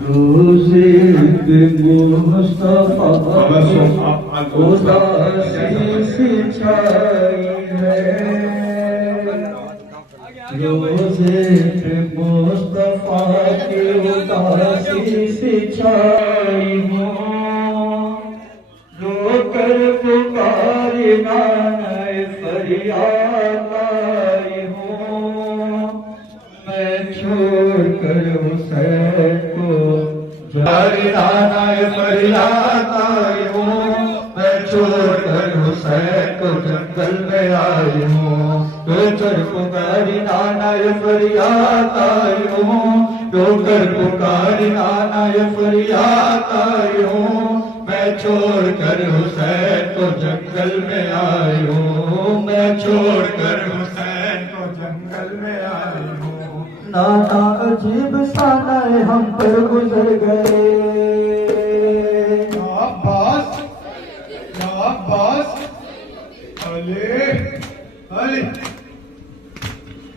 रोज़े मुस्तफा उदासी छाई है, रोज़े मुस्तफा की उदासी छाई हो, रोकर पुकारी नाए फरियाद आई हो, मैं छोड़ कर हुसैन को नाए फरियाद आई हो, मैं छोड़ कर हुसैन को जंगल में आई हूँ, रोकर पुकारी नानाए फरियाद आई हूँ, रोकर पुकारी नानाए फरियाद आई हूँ, मैं छोड़ कर हुसैन को जंगल में आई हूँ, मैं छोड़ कर हुसैन को जंगल में आई हूँ। नाना अजीब सानाए हम पर गुजर गए,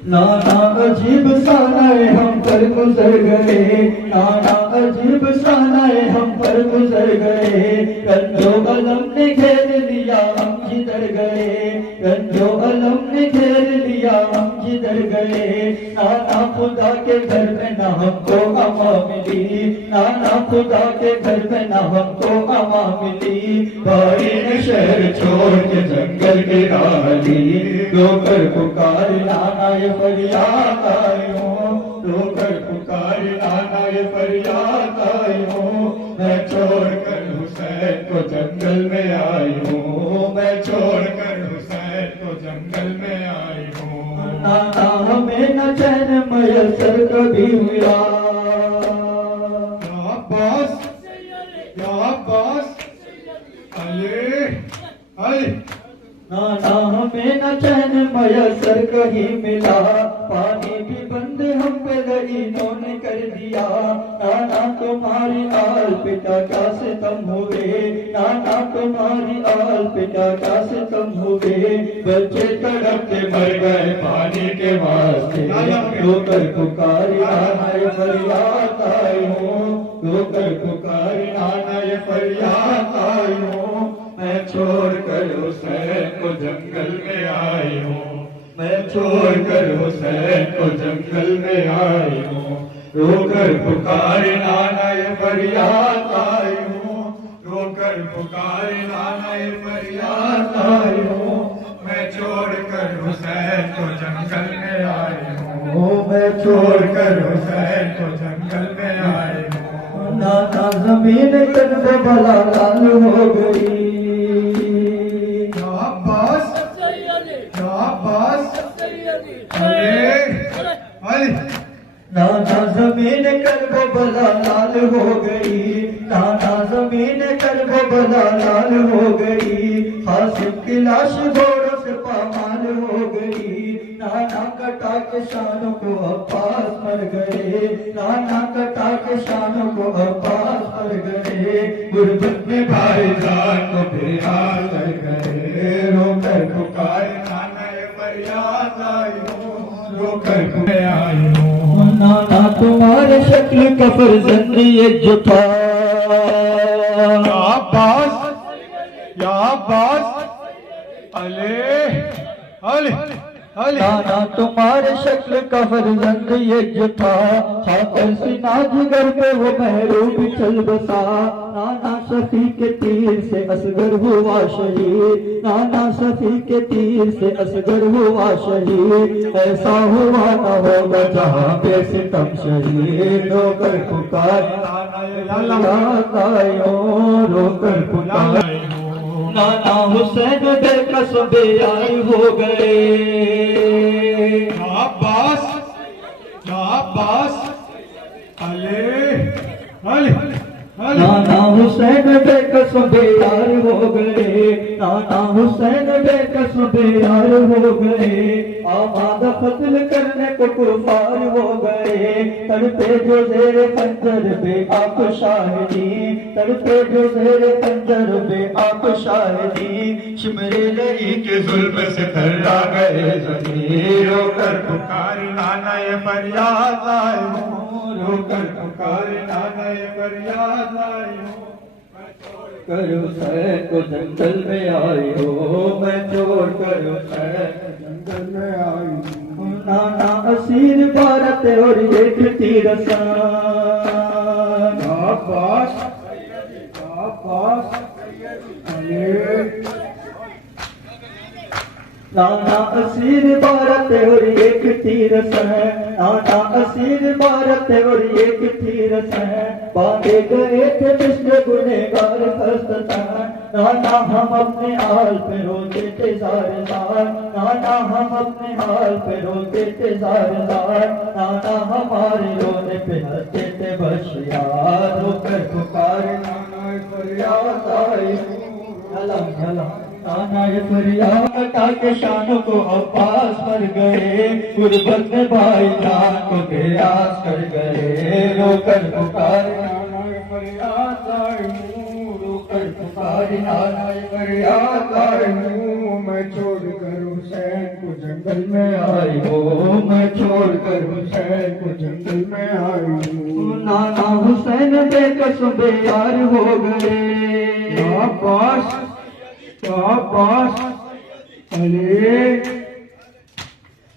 नाना अजीब सानाए हम पर गुजर गए, नाना अजीब सानाए हम पर गुजर गए, रंजो अलम ने घेर लिया हम जिधर गए, रंजो अलम ने घेर लिया हम जिधर गए, नाना खुदा के घर में ना हमको अमा मिली, नाना खुदा के घर में ना हमको अमा मिली, भाई ने शहर छोड़ के जंगल गिरा ली, रोकर पुकार नाना ये फरियाद आई हूँ, रोकर पुकार नाना ये फरियाद आई हूँ, मैं छोड़ कर हुसैन को जंगल में आई हूँ, मैं छोड़ कर हुसैन को जंगल में आई हूँ। नाना हमें न चैन मयसर कभी हुआ, नाना हमें न चैन मयसर कहीं मिला, पानी भी बंद हम पे लड़ीनों ने कर दिया, नाना तुम्हारी आल पिता का सितम हुए, नाना तुम्हारी आल पिता का सितम हुए, बच्चे तड़पते मर गए पानी के वास्ते, रोकर पुकारी नाना ये फरियाद आई हूँ, रोकर पुकारी नाना ये फरियाद आई हूँ, मैं छोड़ कर हुसैन को जंगल में आई हूँ, मैं छोड़ कर हुसैन को जंगल में आई हूँ, रोकर पुकारी नाना ये फरियाद आई हूँ, रोकर पुकारी नाना ये फरियाद आई हूँ, मैं छोड़ कर हुसैन को जंगल में आई हूँ, मैं छोड़ कर हुसैन को जंगल में आई हूँ। नाना जमीन कर भला लाल हो गई, नाना जमीन कर वो बला लाल हो गई, नाना जमीन कर वो बला लाल हो गई, हासिम की लाश घोड़ों से पामाल हो गई, नाना कटा के शानों को अब्बास मर गए, नाना कटा के शानों को अब्बास मर गए, गुरबत में भाईजान को बेहाल कर गए, रोकर पुकार नाना ये फरियाद आई हूँ, रोकर पुकार आई हूँ। नाना तुम्हारे शक्ल का फर्जंद ये जो था, या अब्बास अले नाना तुम्हारे शक्ल का फर्जंद ये जो था, खाकर सीना जिगर पे वो महरूब चल बसा, नाना शफी के तीर से असगर हुआ शहीद, नाना शफी के तीर से असगर हुआ शहीद, ऐसा हुआ न होगा जहाँ पे सितम शहीद, रोकर पुकार रोकर पुकार नाना हुसैन बेकस बेयाई हो गए, अब्बास अले अले नाना हुसैन बेकसम बेयार हो गए, नाना हुसैन बेकसम बेयार हो गए, आमादा कत्ल करने को कुफार हो गए, तड़पे जो ज़ेरे खंजर पे आप शाहिदी, तड़पे जो ज़ेरे खंजर पे आप शाहिदी, शिमरे लई के जुल्म से थर्रा गए ज़मीर, रोकर पुकार नाना ये फरियाद आए हूँ, रोकर पुकार नाना ये फरियाद आए हूँ। करो सैर को जंगल में आई हो, मैं चोर करो सैर जंगल में आई हूँ। नाना असीर भारत और एक तीरसान, अब्बास अब्बास अले नाना असीर भारत और एक तीरस है, नाना असीर भारत और एक तीरस है, बांधे गए थे पिछले गुनहगार खस्ता, नाना हम अपने हाल पे रोते थे ज़ार ज़ार, नाना हम अपने हाल पे रोते थे ज़ार ज़ार, नाना हमारे रोने पे हंसते थे बशियार, रोकर पुकार नाना फरियाद आई हूँ। नाना ये फरियाद के शानों को अब्बास मर गए, गुर्बत में भाई जान को बेआस कर गए, रोकर पुकार नाना ये फरियाद आई हूँ, रोकर पुकार नाना ये फरियाद आई हूँ, मैं छोड़ कर हुसैन को जंगल में में आई हो, मैं छोड़ कर हुसैन को जंगल में आई हूँ। नाना हुसैन बेकसम बेयार हो गए, अब्बास अब्बास अले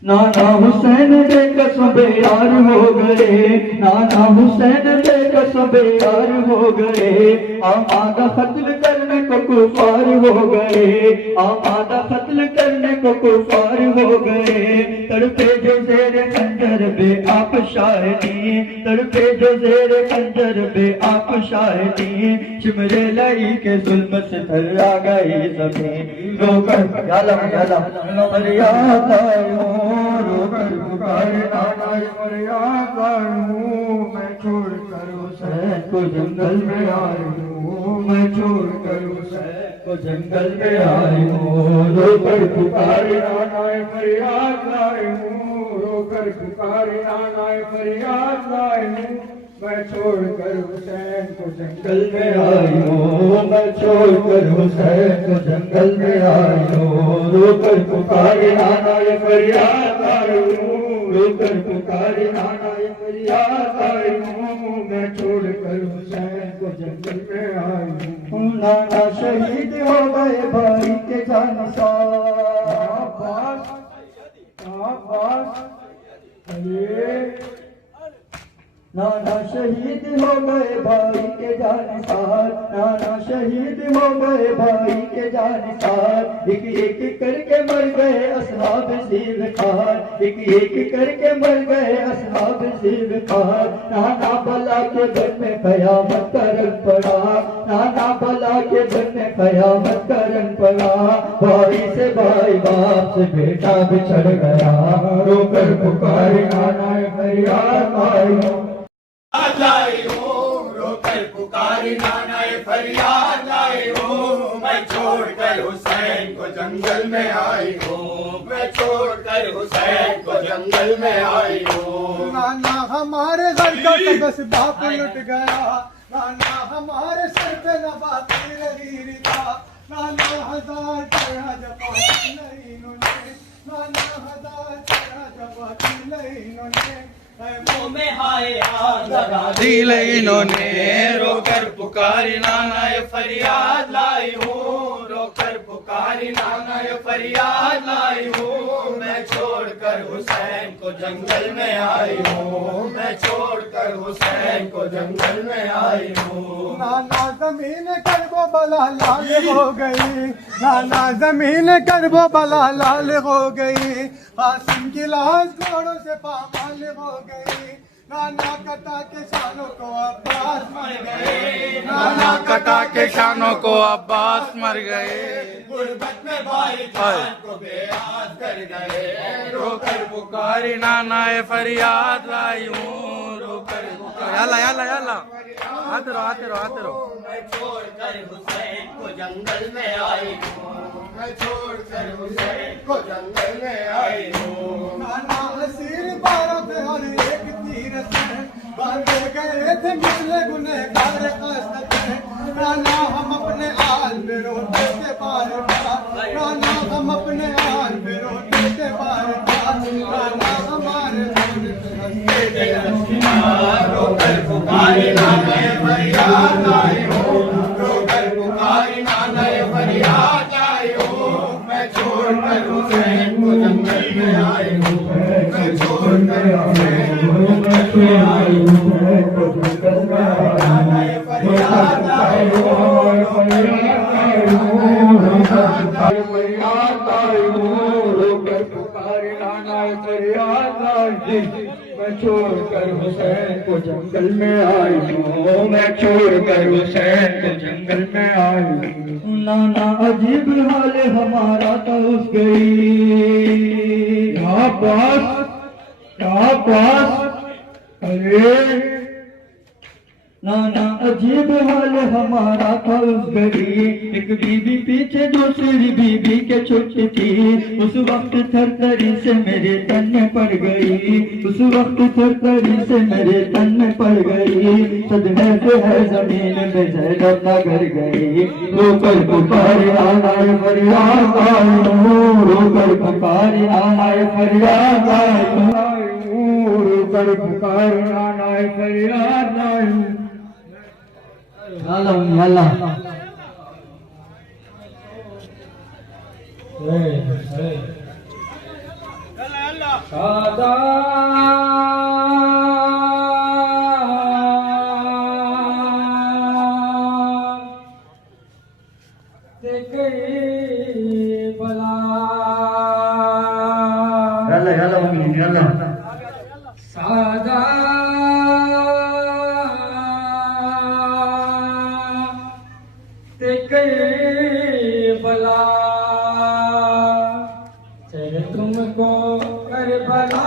नाना हुसैन बेकसम बेयार हो गए, नाना हुसैन बेकसम बेयार हो गए, आमादा कत्ल करने को कुफार हो गए, आमादा कत्ल करने को कुफार हो गए, तड़पे जो ज़ेरे खंजर पे आप शाहिदी, तड़पे जो ज़ेरे खंजर पे आप शाहिदी, शिमरे लई के जुल्म से थर्रा गई ज़मीन, रोकर फरियाद आई हूँ, रोकर पुकार नाना ये फरियाद आई हूँ, मैं छोड़ कर हुसैन को जंगल में आई हूँ, मैं छोड़ कर हुसैन को जंगल में आई हूँ, रोकर पुकार नाना ये फरियाद आई हूँ, रोकर पुकार नाना ये फरियाद आई हूँ, मैं छोड़ कर हुसैन को जंगल जंगल में आई हूँ, मैं छोड़ कर हुसैन को जंगल में आई हूँ, रोकर पुकार नाना ये फरियाद आई हूँ, रोकर पुकार नाना ये फरियाद आई हूँ, मैं छोड़ कर हुसैन को जंगल में आई हूँ। नाना शहीद हो गए भाई के जानसार, अब्बास अब्बास अले नाना शहीद हो गए भाई के जानसार, नाना शहीद हो गए भाई के जानसार, एक एक करके मर गए असहाब ज़िलखार, एक एक करके मर गए असहाब ज़िलखार, नाना बला के घर में क़यामत का रंग पड़ा, नाना बला के घर में क़यामत का रंग पड़ा, भाई से भाई बाप से बेटा बिछड़ गया, रोकर पुकार नाना फरियाद आई लाई हूँ, रोकर पुकारी नाना ये फरियाद लाई हूँ, मैं छोड़ कर हुसैन को जंगल में आई हूँ, मैं छोड़ कर हुसैन को जंगल में आई हूँ। नाना हमारे घर का कबस बाप लुट गया, नाना हमारे सर पे नबाती रही रिता, नाना हजार तरह जबाती नहीं इन्होंने, नाना हजार तरह जबाती नहीं इन्होंने, मुँह में हाय याद लगा दिल इन्होंने, रोकर पुकारी नाना ये फरियाद लाई हूँ, रोकर पुकारी नाना ये फरियाद लाई हूँ, मैं छोड़ कर हुसैन को जंगल में आई हूँ, मैं छोड़ कर कर हुसैन को जंगल में आई हूँ। नाना जमीन कर वो बला लाल हो गई, नाना जमीन कर वो बला लाल हो गई, कासिम की लाश घोड़ों से पामाल हो गई, नाना कटा के शानों को अब्बास मर गए, नाना कटा के शानों को अब्बास मर गए, गुर्बत में भाई जान को बेयाद कर गए, रोकर पुकारी नाना ए फरियाद लाई हूँ, रोकर पुकारी याला याला याला आते रहो आते रहो आते रहो। मैं छोड़ कर हुसैन को जंगल में आई हूँ, मैं छोड़ कर हुसैन को जंगल में आई हूँ। नाना हसीर बारों पे हर एक तीर से बांधे गए थे मिसले गुनहगार कस्त थे, नाना हम अपने आल में रोते थे बार बार, नाना हम अपने आल में रोते थे बार बार, नाना हमारे रोने पे हंसते थे हसीना, रोकर पुकारी नाना ए फरियाद आई हूँ, रोकर पुकारी नाना ए फरियाद आई हूँ। मैं छोड़ कर हुसैन को जंगल में आई हूँ, मैं छोड़ कर हुसैन को जंगल में आई हूँ, नाना ए फरियाद आई हूँ, फरियाद आई हूँ, फरियाद आई हूँ, रोकर पुकारी नाना ए फरियाद आई हूँ। मैं छोड़ कर हुसैन को जंगल में आई हूँ, मैं छोड़ कर हुसैन को जंगल में आई हूँ। नाना अजीब हाल हमारा तो उस गई, क्या पास अरे नाना अजीब हाल हमारा था उस घड़ी, एक बीबी पीछे दूसरी बीबी के छुट्टी थी, उस वक्त थरथरी से मेरे तन में पड़ गई, उस वक्त थरथरी से मेरे तन में पड़ गई, सदमे से है जमीन में ज़ैनब ना घर गई, रोकर पुकारे आनाए फरियाद आई हूँ, रोकर पुकारे आनाए फरियाद आई हूँ, रोकर पुकारे आनाए फरियाद आई हूँ। अल्लाह बला चले तुमको करबला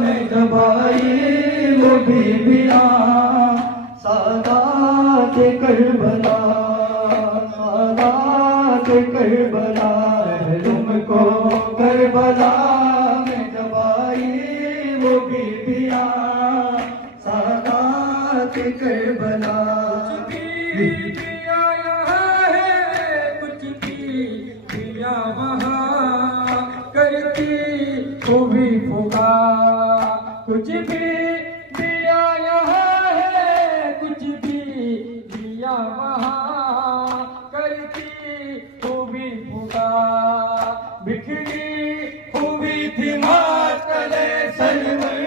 में दबाई वो बीबियां, सादात करबला, सादात करबला, तुमको करबला में दबाई वो बीबियां, सादात करबला। कुछ भी दिया यहाँ है, कुछ भी दिया वहाँ, करती खूबी फुका, बिखरी खूबी थी मातले सरवर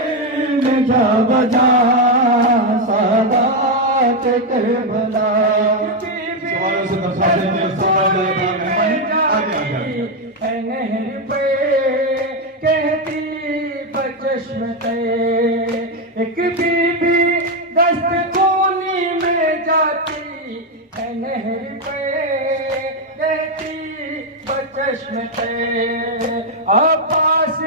में जा बजा, सादात करबला। नहर पे कहती बचश्म ते, एक बीबी दस्त खूनी में जाती है नहर पे, कहती बचश्म ते, अब्बास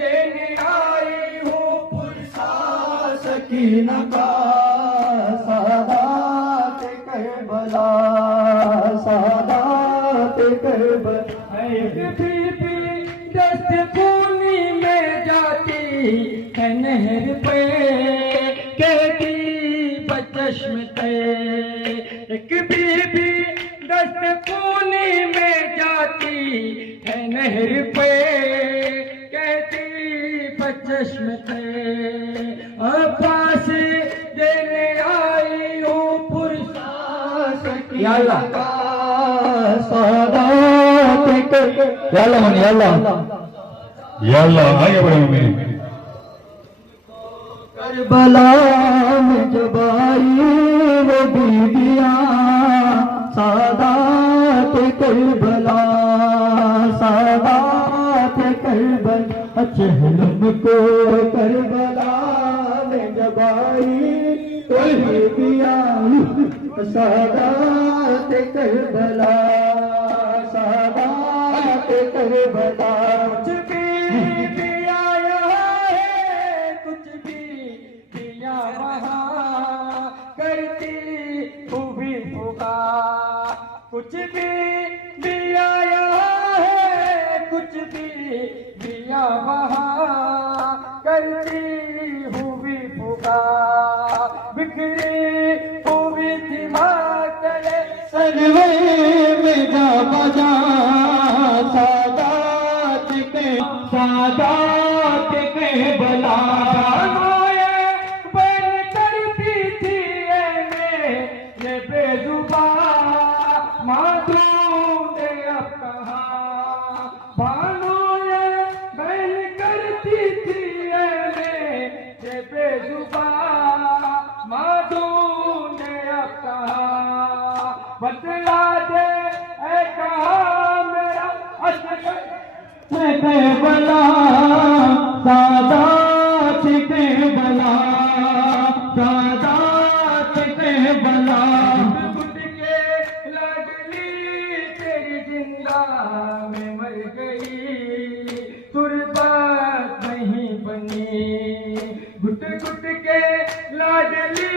देने आई हूँ पुरसा सकीना का, सादात करबला, सादात करबला। एक बीबी दस्त खूनी में जाती है नहर पे, कहती बचश्म ते, एक बीबी दस्त खूनी में जाती है नहर पे, कहती बचश्म ते, अब्बास देने आई हूँ पुरसा सकीना का, सादात कर। या अल्लाह आगे बढ़े। करबला में जब आई वो बीबियां सादात करबला, सादात करबला, चहलम को करबला में जब आई वो बीबियां सादात करबला, सादात करबला। कुछ भी आया है, कुछ भी वहाँ करती खूबी होगा, कुछ भी आया है, कुछ भी दिया वहाँ करती खूबी होगा, बिखरी खूबी थी मातले सनवे में जा बजा, सादात के बला बन करती थी ये बेजुबा माधुम ने अब कहा, भानु ये बन करती थी ये बेजुबा माधुम ने अब कहा, बतला दे ऐ कहा मेरा असर बला, सादात के बला, सादात के बला, बुद्ध के लगली तेरी जिंदा में मर गई, तुरबत नहीं बनी, घुट घुट के लाडली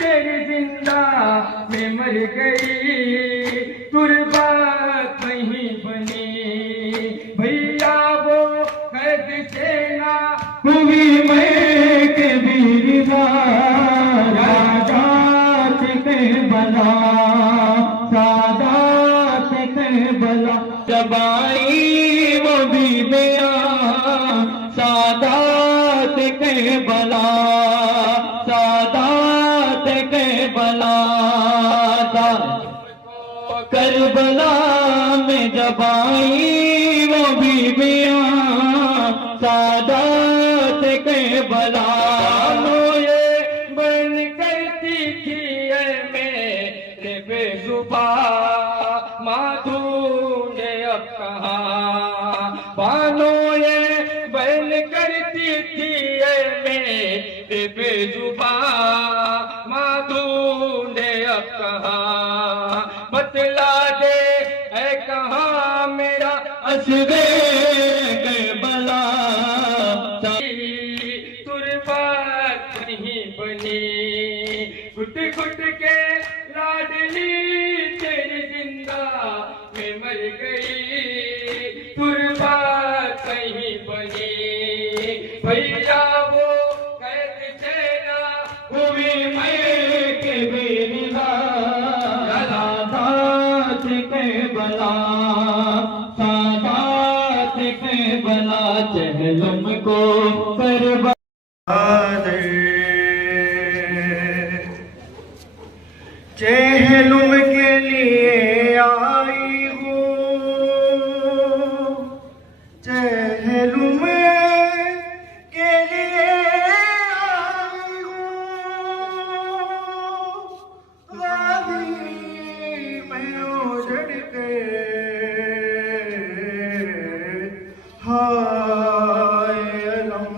तेरी जिंदा में मर गई, तुरबत नहीं बनी, भैया वो कैद सेना हुई मैं के वीरदा, सादात के बला, सादात के बला, जब आई वो बीबियां सादात के बला, सादात के बला, करबला में जब आई वो बीबियां सादात के बला, ये बन करती थी मेरे बेजुबा माधु ने अब कहा, बानो ये बन करती थी मेरे बेजुबा माधु ने अब कहा, बतला दे ऐ कहा मेरा असरे बला, तुरबत नहीं बनी, घुट घुट के लाडली तेरी जिंदा में मर गई, तुरबत नहीं बनी, भैया वो कैद सेना हुई मैं के बेरिदा, सादात के बला, सादात के बला, चहलम को करबला, चहलुम के लिए आई हूँ, चहलुम के लिए आई हूँ, वादी में उजड़ के हाय अलम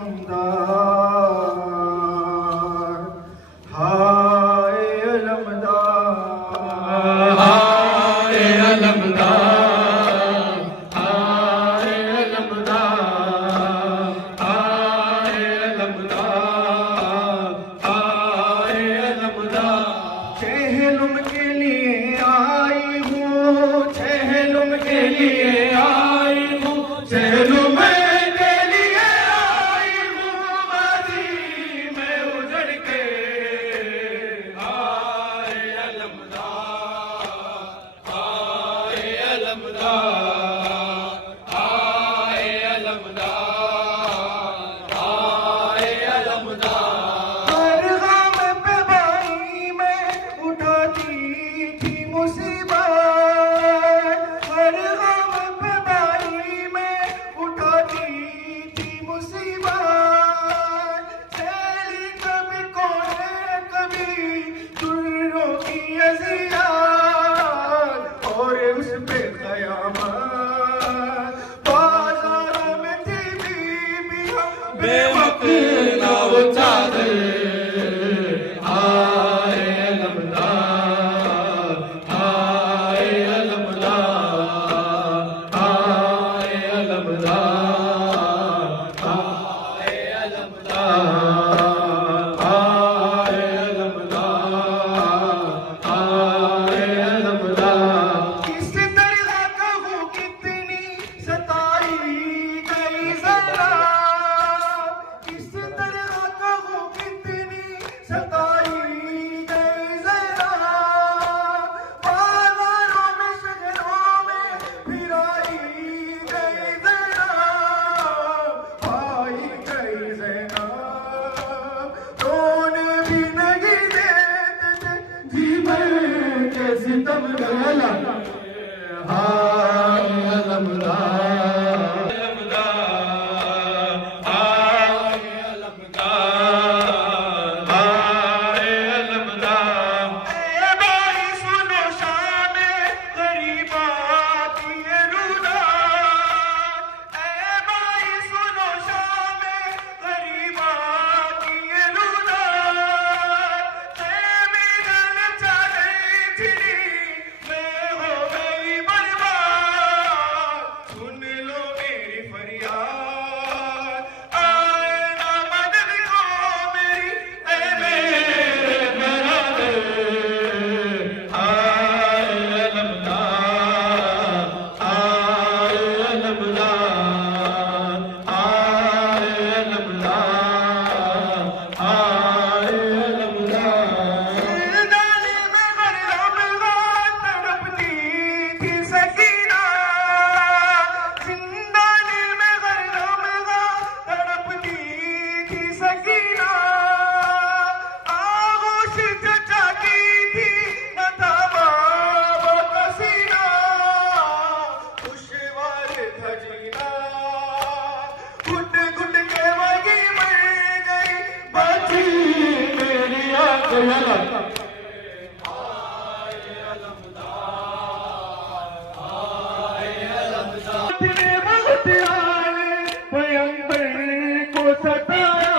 को सताया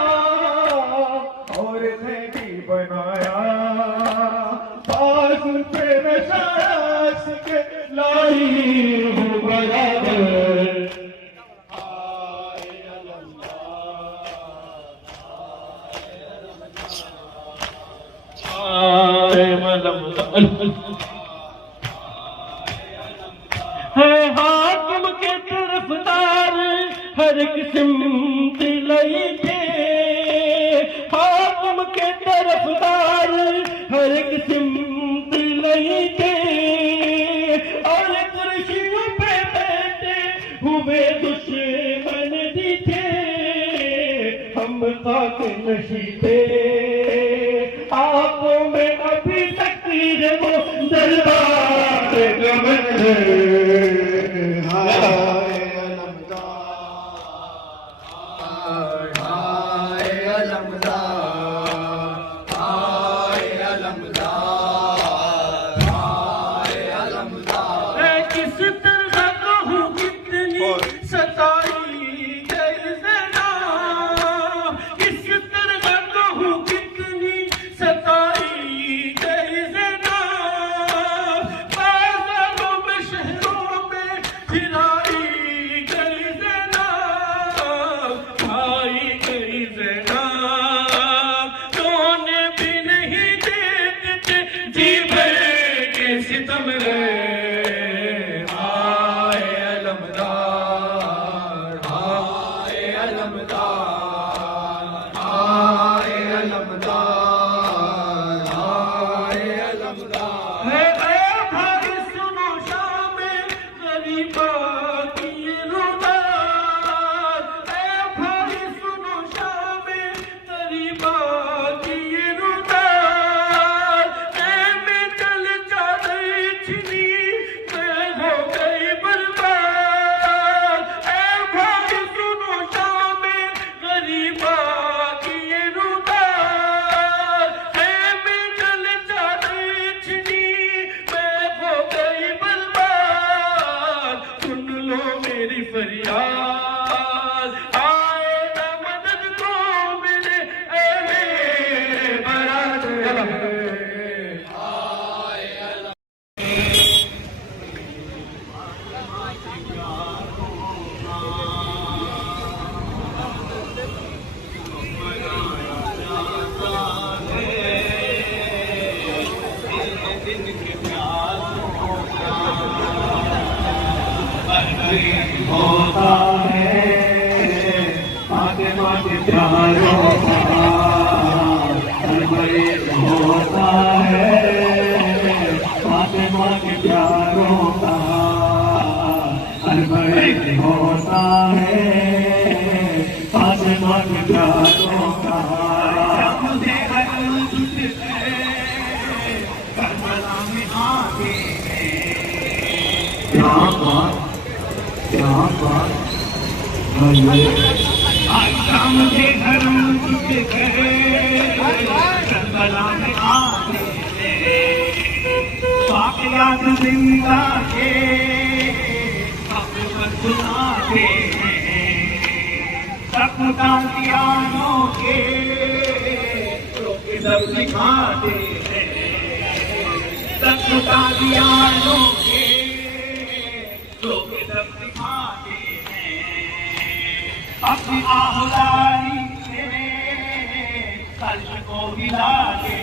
और भी बनाया बाजू पे नशास के लाई हूँ बराबर है हाकिम के तरफदार हर किस्म दिलाई थे हाकिम के तरफदार हर किस्म दिलाई थे और कुर्सियों पे बैठे हुए दुश्मन भी थे हम खाक नशी थे आप में अभी तकदीर वो दरबार गमन होता है फातिमा के प्यारों का होता है फातिमा के प्यारों का होता है फातिमा के प्यारों का मुझे घर करबला में आते वाक़यात जिंदा के अपने सुनाते सब कांतियानों के सब दिखाते सब कांतियानों के सब दिखाते अपनी आहुदारी से कल्प को हिलाते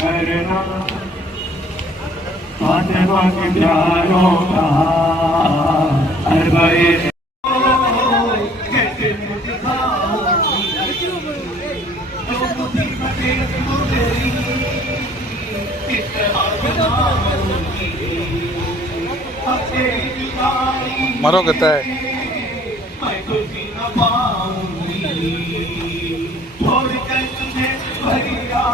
करना फातिमा के प्यारों का अरबाए कैसे मरो कहता है मैं कुछ न पाऊंगी छोड़कर तुझे भैया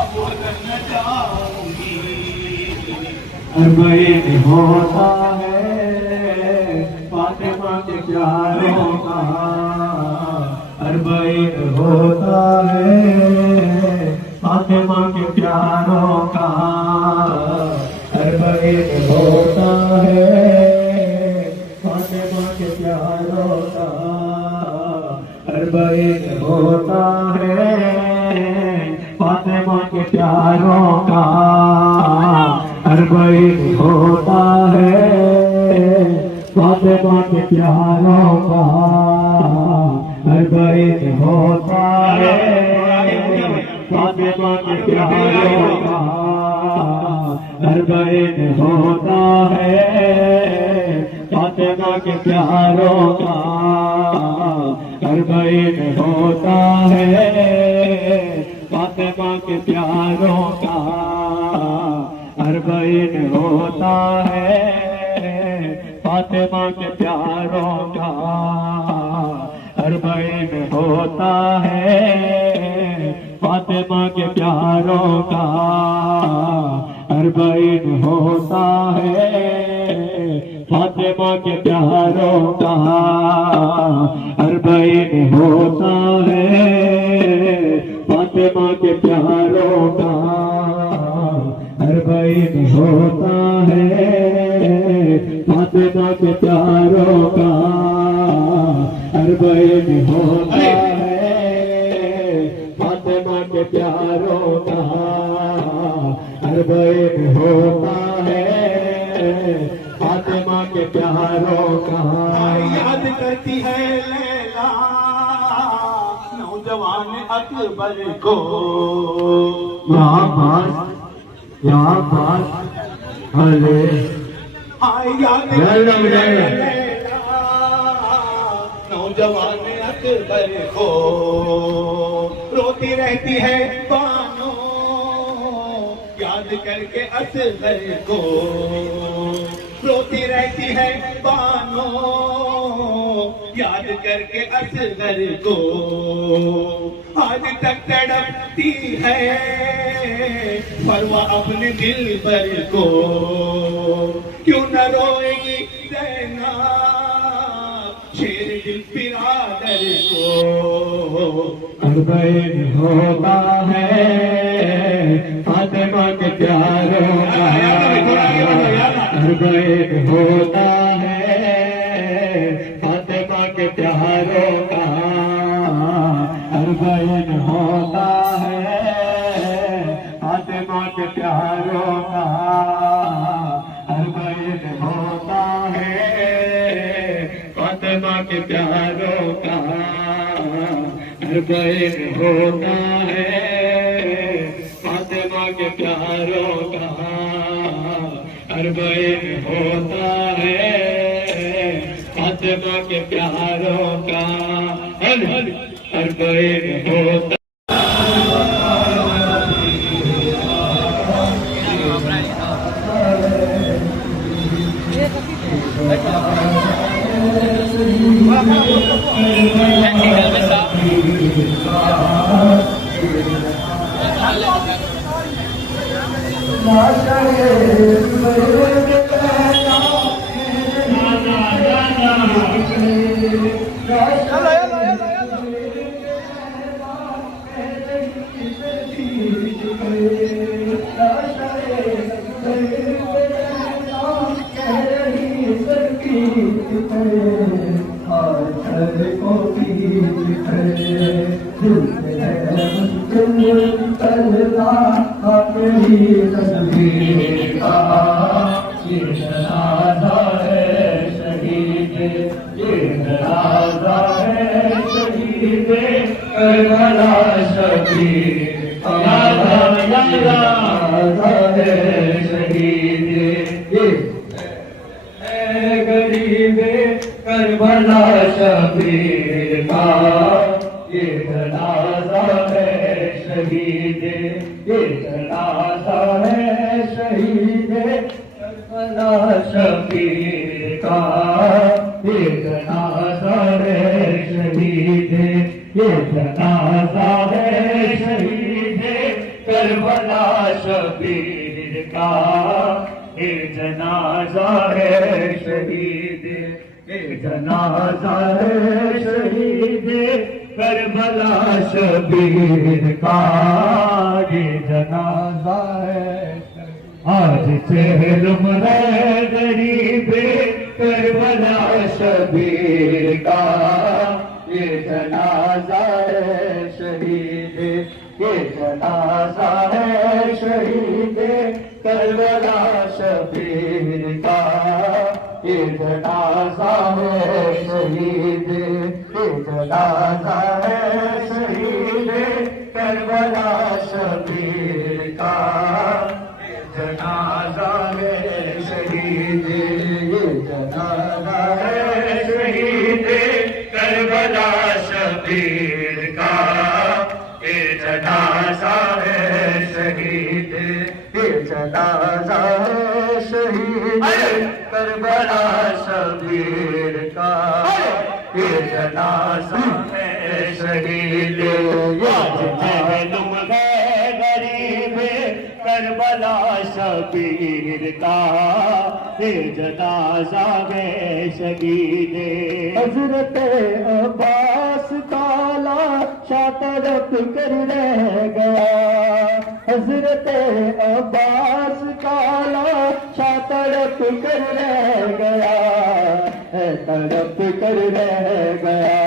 अब न जाऊंगी अरबाए होता है फातिमा के प्यारों का बैर होता है फातिमा के प्यारों का, हर बैर होता है फातिमा के प्यारों का, हर बैर होता है फातिमा के प्यारों का, हर बैर होता है फातिमा के प्यारों का, हर बैर होता है फातिमा के प्यारों का, हर बैर होता है फातिमा के प्यारों का, हर बैर होता है फातिमा के प्यारों का, हर बैर होता है फातिमा के प्यारों का, हर बैर होता है फातिमा के प्यारों का, हर बैर होता है फातिमा के प्यारों का, हर बैर होता है फातिमा के प्यारों का, हर बैर होता है फातिमा के प्यारों का, हर बैर होता है फातिमा के प्यारों का, हर बैर होता है फातिमा के प्यारों का। याद करती है लैला नौजवान अकबर को, यहाँ बात हले याद करती है लैला नौजवान अकबर को, रोती रहती है बानो याद करके असगर को, रोती रहती है बानो याद करके असगर को, आज तक तड़पती है परवा अपने दिल पर को, क्यों न रोएगी ज़ैना शेर दिल बिरादर को, हर बैर होता है फातिमा के प्यारों का, हर बैर होता है फातिमा के प्यारों का, हर बैर होता है फातिमा के प्यारों का, हर बैर होता है फातिमा के प्यारों का, हर बैर होता है फातिमा के प्यारों का, हर बैर होता है फातिमा के प्यारों का, हर बैर होता करबला शबीर का ये जनाजा है शहीद, ये जनाजा है शहीद करबला शबीर का, ये जनाजा है शहीद, ये जनाजा है शहीद करबला शबीर का, ये जनाजा है शहीद, ये जनाजा है शहीद करबला शबीर का ये जनाजा है आज चेहलम है गरीब करबला शबीर का ये जनाजा है शहीद ये जनाजा है शहीद करबला शबीर का ये जनाजा है शहीद ये जनाजा है शहीद करबला शबीर का ये जनाजा है शहीद ये जनाजा है शहीद करबला शबीर का ये जनाजा है शहीद ये जनाजा है शहीद करबला शबीर का ये जनाजा है शहीद जहलुम है गरीब करबला शबीर का ये जनाजा है शहीद हजरत अब्बास काला शाह तड़प कर रह गया हजरत अब्बास काला शाह तड़प कर रह गया तड़प कर रह गया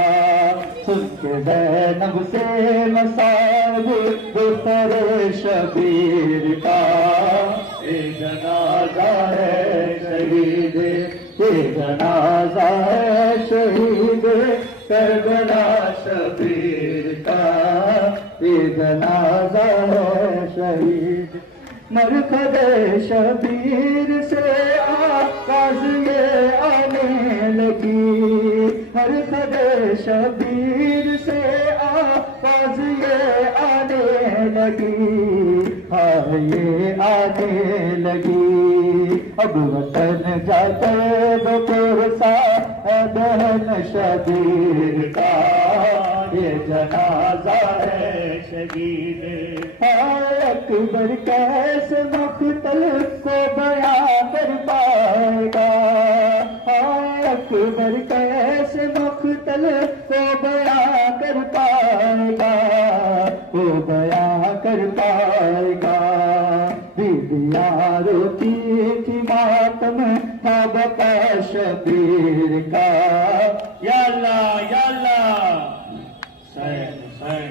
सुन के ज़ैनब से मसाब गुफ़र शबीर का ये जनाजा है शहीद ये जनाजा है शहीद करबला शबीर का ये जनाजा है शहीद मरकद शबीर से आवाज़ ये आने लगी मरकद शबीर से आवाज़ ये आने लगी हाँ ये आने लगी अब वतन जाते बपुरसा दहन शबीर का ये जनाजा है शहीद अकबर कैसे मख्तल को बयां कर पाएगा अकबर कैसे मख्तल को बयां कर पाएगा वो बयां कर पाएगा बीबियां रोती थी मातम था बका शबीर का या अल्लाह सैन सैन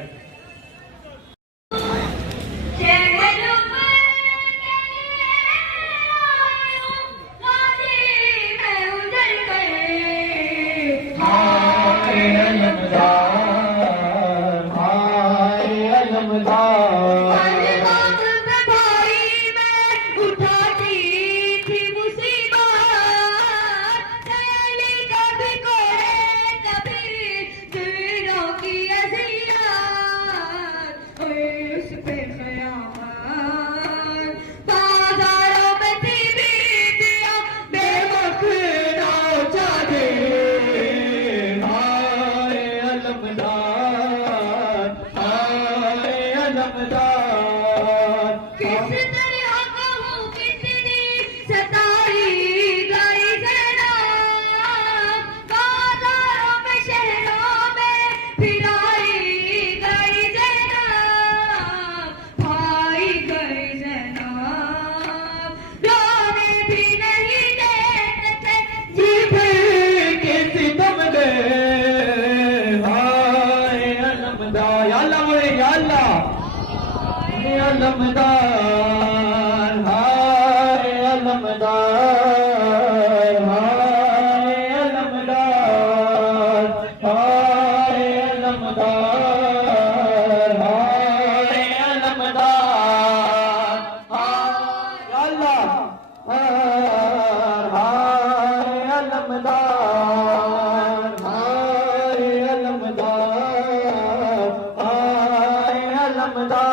अलमदार हाय अलमदार हाय अलमदार हाय अलमदार हाय अलमदार हाय अल्लाह हाय अलमदार हाय अलमदार हाय अलमदार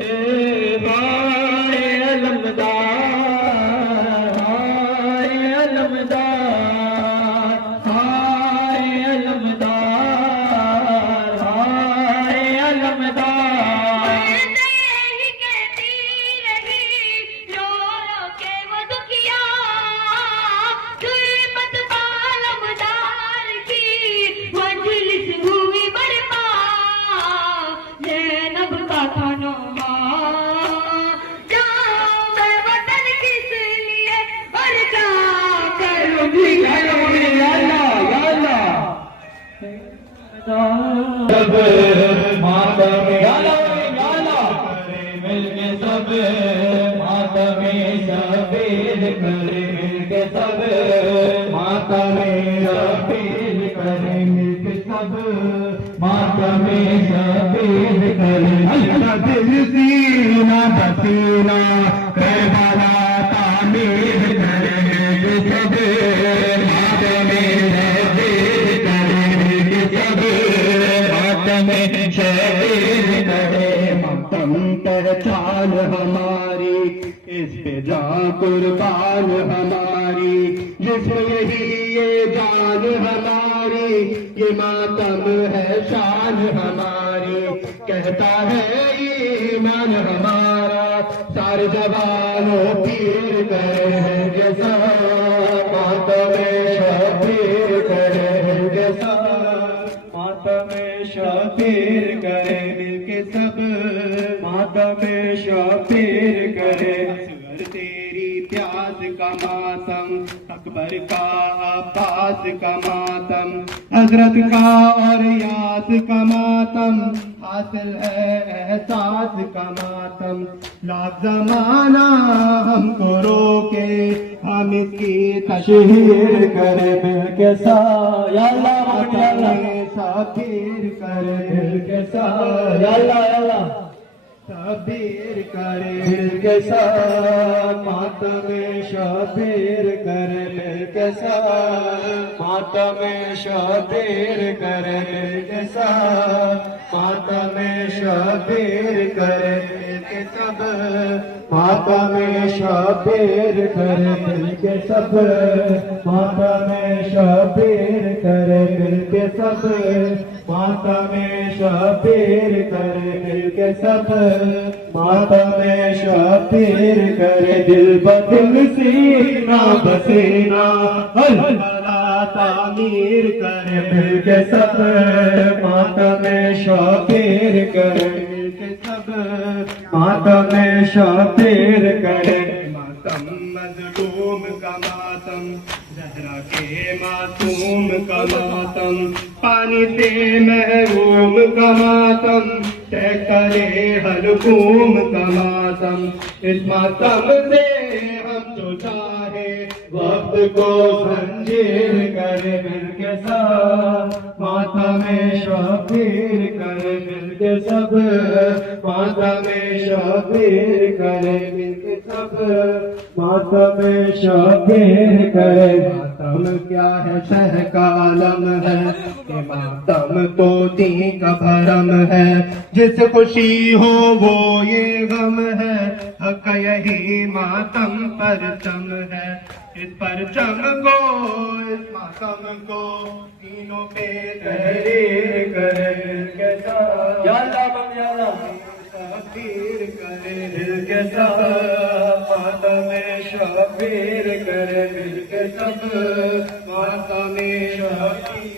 हाय अलमदार, हाय अलमदार, हाय अलमदार, हाय अलमदार। यही कहती रही रो रो के वो दुखिया, गुरबत अलमदार की मजलिस हुई बरपा। ज़ैनब का था नौहा, जाऊं मैं वतन किस लिए और क्या करूंगी। सब मातम मिलके सब मातम शबीर करे मिलके सब मातम शबीर करे मिलके सब मातम शबीर करे। दिल सीना बसीना करबला तामीर करे मिलके सब मातम शबीर करे मिलके सब मातम शबीर करे। मातम पर चाल हमारी इस पे जान कुर्बान हमारी, जिसमें यही ये जान हमारी, ये मातम है शान हमारी। कहता है ईमान हमारा सारे जवानों पीर करे जैसा मातम शबीर करे जैसा मातम शबीर करे मिलके सब मातम शबीर करे। असगर तेरी प्यास का मातम, अकबर का अब्बास का मातम, हजरत का और यास का मातम, हासिल है एहसास का मातम। लाख जमाना हमको रोके हम इसकी तशहीर करे मिलके सा या अल्लाह शबीर करे मिलके सा या अल्लाह शबीर करे मिलके सा मातम शबीर करे मिलके सा मातम शबीर करे मिलके सा मातम शबीर करे मिलके सब मातम शबीर करे मिलके सब मातम शबीर करे मिलके सब मातम शबीर करे मिलके सब मातम शबीर करे। दिल बदिल सीना बसीना अलबला तामीर करे मिलके सब मातम शबीर करे मिलके सब मातम शबीर करे। मातम मज़लूम का मातम, ज़हरा के मासूम का मातम, पानी से महरूम का मातम, तय करे हलकूम का मातम। इस मातम से हम जो चाहे वक्त को संजीर करे मिलके सब मातम शबीर करे मिलके सब मातम शबीर करे मिलके सब मातम शबीर करे। मातम क्या है शह का आलम है, ये मातम तो दीन का भरम है, जिस खुशी हो वो ये गम है, हक यही मातम परचम है। इस परचम को इस मातम को तीनों पे तहरीर करे के साथ शबीर करे दिल के साथ मातम शबीर करे दिल के सब मातम शबीर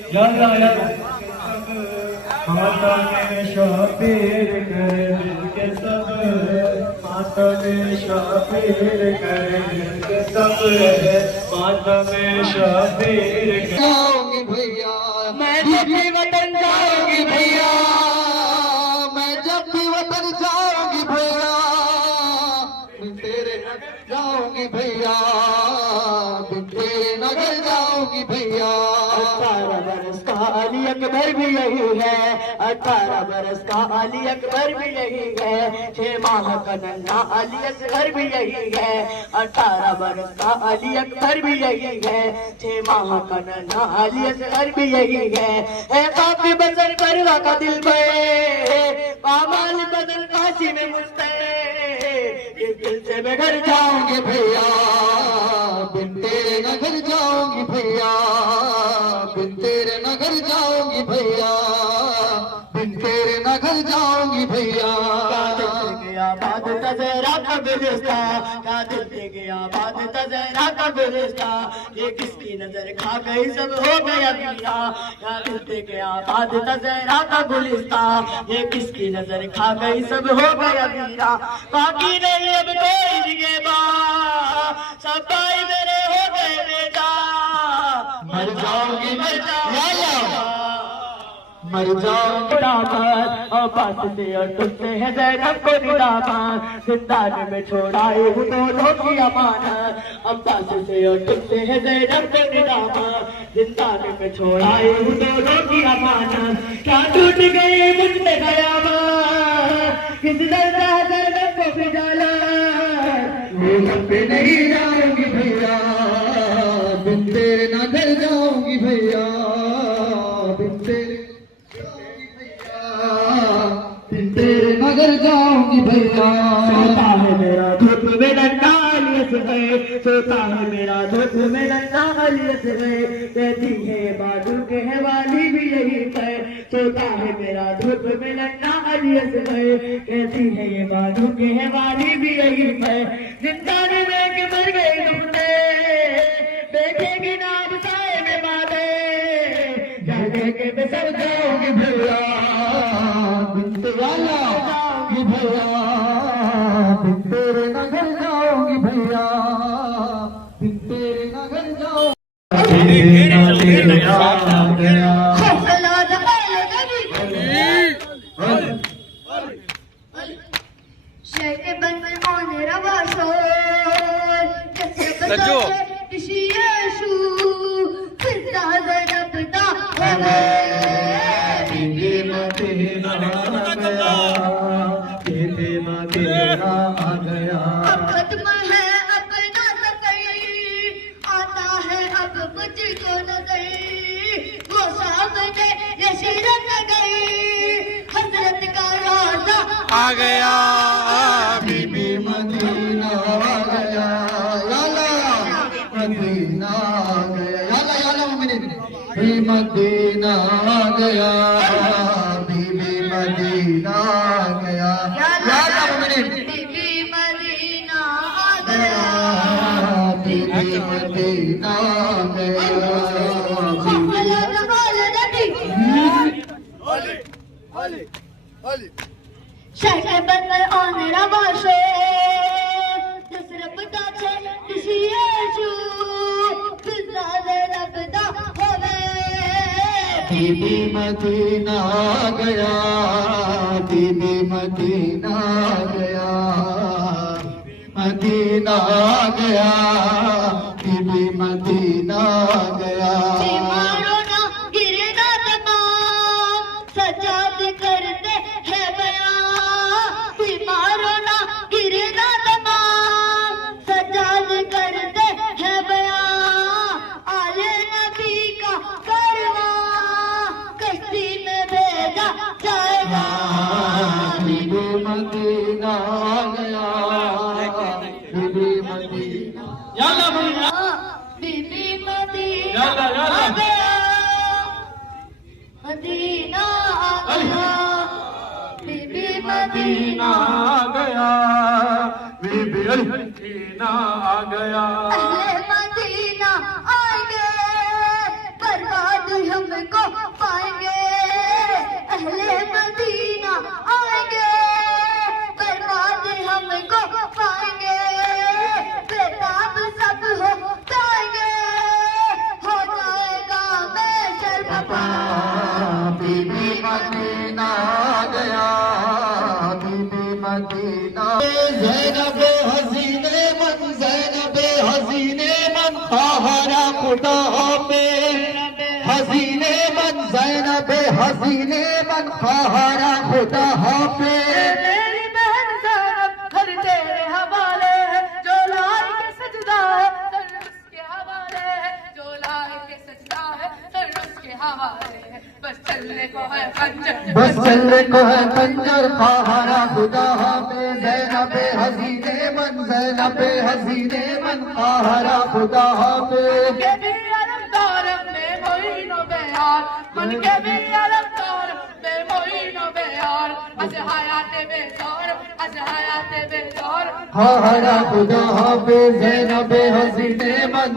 मातम शबीर करे दिल के सब मातम शबीर करे दिल के सब मातम शबीर जाऊंगी भैया, मैं जब भी वतन जाऊंगी भैया, मैं जब भी वतन जाऊंगी भैया, मैं तेरे नगर जाऊंगी भैया, मैं तेरे नगर जाऊंगी भैया। 18 बरस का अली अकबर भी यही है, 18 बरस का अली अकबर भी यही है, 6 माह का नन्हा अली असगर भी यही है, 18 बरस का अली अकबर भी यही है, 6 माह का नन्हा अली असगर भी यही है काफी बसर करवा का दिल पे पामाल बदल काशी में मुस्तैद बेघर जाऊंगी भैया, बिन तेरे न घर जाऊंगी भैया, बिन तेरे न घर जाऊंगी भैया, बिन तेरे न घर जाऊंगी भैया। बात तजरा का गुलिस्ता, का दिल से गया बात तजरा का गुलिस्ता, ये किसकी नजर खा गई सब हो गया पीला, का दिल से गया बात तजरा का गुलिस्ता, ये किसकी नजर खा गई सब हो गया पीला। बाकी नहीं अब कोई जिगेबा, सब भाई मेरे हो गए बेटा, मर जाऊंगी मर जाऊंगी मर जाऊंगी दामन, और बात से और तुमसे है ज़ैनब को निदामन, जिंदान में छोड़ाए हूँ दोनों की अमानत, अब बात से और तुमसे है ज़ैनब को निदामन, जिंदान में छोड़ाए हूँ दोनों की अमानत। क्या टूट गई मुझ में कयामत, किस दर्द है ज़ैनब को भी डाला, वो घर पे नहीं जाऊंगी भैया, बिन तेरे न घर जाऊंगी भैया, बिन तेरे तेरे नगर जाऊंगी भैया। सोता है मेरा धूप में नन्ना आलियत है, सोता है मेरा धूप में नन्ना आलियत है, कहती है बाजू के है वाली भी यही है, सोता है मेरा धूप में नन्ना आलियत है, कहती है ये बाजू के है वाली भी यही है। जिंदाने में के मर गई तुमने, देखेगी नाम साए में बादे, जाके के बिसर जाओगी भैया, जाऊंगी भैया, बिन तेरे न घर जाऊंगी भैया, बिन तेरे न घर आ गया बीबी मदीना आ गया, याला मदीना आ गया, याला याला बीबी मदीना आ गया, बीबी मदीना आ गया, याला बीबी मदीना आ गया, बीबी मदीना आ गया। शहर बंदर और मेरा बाशो दसरबदा छे किसी यीशु फिजा दे रबदा होवे, बीबी मदीना आ गया, बीबी मदीना आ गया, मदीना आ गया, बीबी मदीना आ गया। मारो ना गिरना तमाम सजाद करते है बयां, मारो ना गिरना तमाम सजाद करते है बयां, आले नबी का करवा कश्ती में भेजा जाएगा, बीबी मदीना आ गया, बीबी मदीना याला बीबी मदीना आ गया, मदीना आ गया, बीबी मदीना आ गया, बीबी मदीना आ गया। अहले मदीना आएंगे बर्बाद हमको पाएंगे, अहले मदीना आएंगे बर्बाद हमको पाएंगे, बेताब सब हो जाएंगे, हो जाएगा महशर बपा, बीबी मदीना आ गया, बीबी मदीना। ज़ैनब हसीने मन, ज़ैनब हसीने मन खाहरा खुदा पे, हसीने मन ज़ैनब हसीने मन खाहरा खुदा पे, मेरी बहन ज़ैनब हर तेरे हवाले, जो लाए के सजदा है सर उसके हवाले, जो लाए के सजदा है सर उसके हवाले, बस चलने को है खंजर, बस चलने को है खंजर खाहरा खुदा पे, ज़ैनब हसीने मन ज़ैनब हसीने मन ख़ाहरा खुदा हाफ़िज़ के भी अलमदार में मोइनो बेयार मन के भी अलमदार में मोइनो बेयार अज हयात बेजार अज हयात बेजार ख़ाहरा खुदा हाफ़िज़ ज़ैनब हसीने मन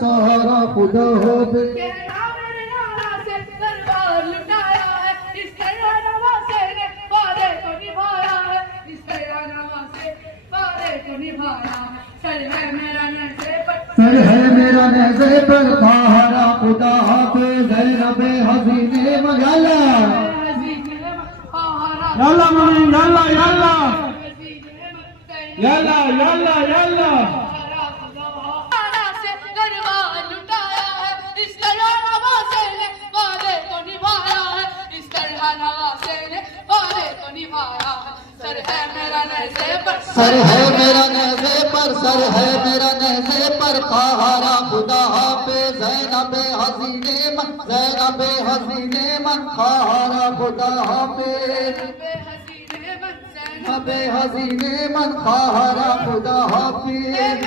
ख़ाहरा खुदा हाफ़िज़ के नाम नारा से दरबार लुटाया है इस तरह नवासे ने वादे को निभाया है इस तरह नवासे वादे को निभाया है सर है मेरा नज़े पर ख़ाहरा खुदा हाफ़िज़ ज़ैनब हसीने मन हसीने ख़ाहरा यल्ला से दरबार लुटाया है इस तरह नवासे ने वादे को निभाया है इस तरह नवासे ने वादे को निभाया है सर है मेरा नज़े पर सर है मेरा नेज़े पर ख़ाहरा खुदा हाफ़िज़ ज़ैनब हसीने मन ख़ाहरा खुदा हाफ़िज़ ज़ैनब हसीने मन ख़ाहरा खुदा हाफ़िज़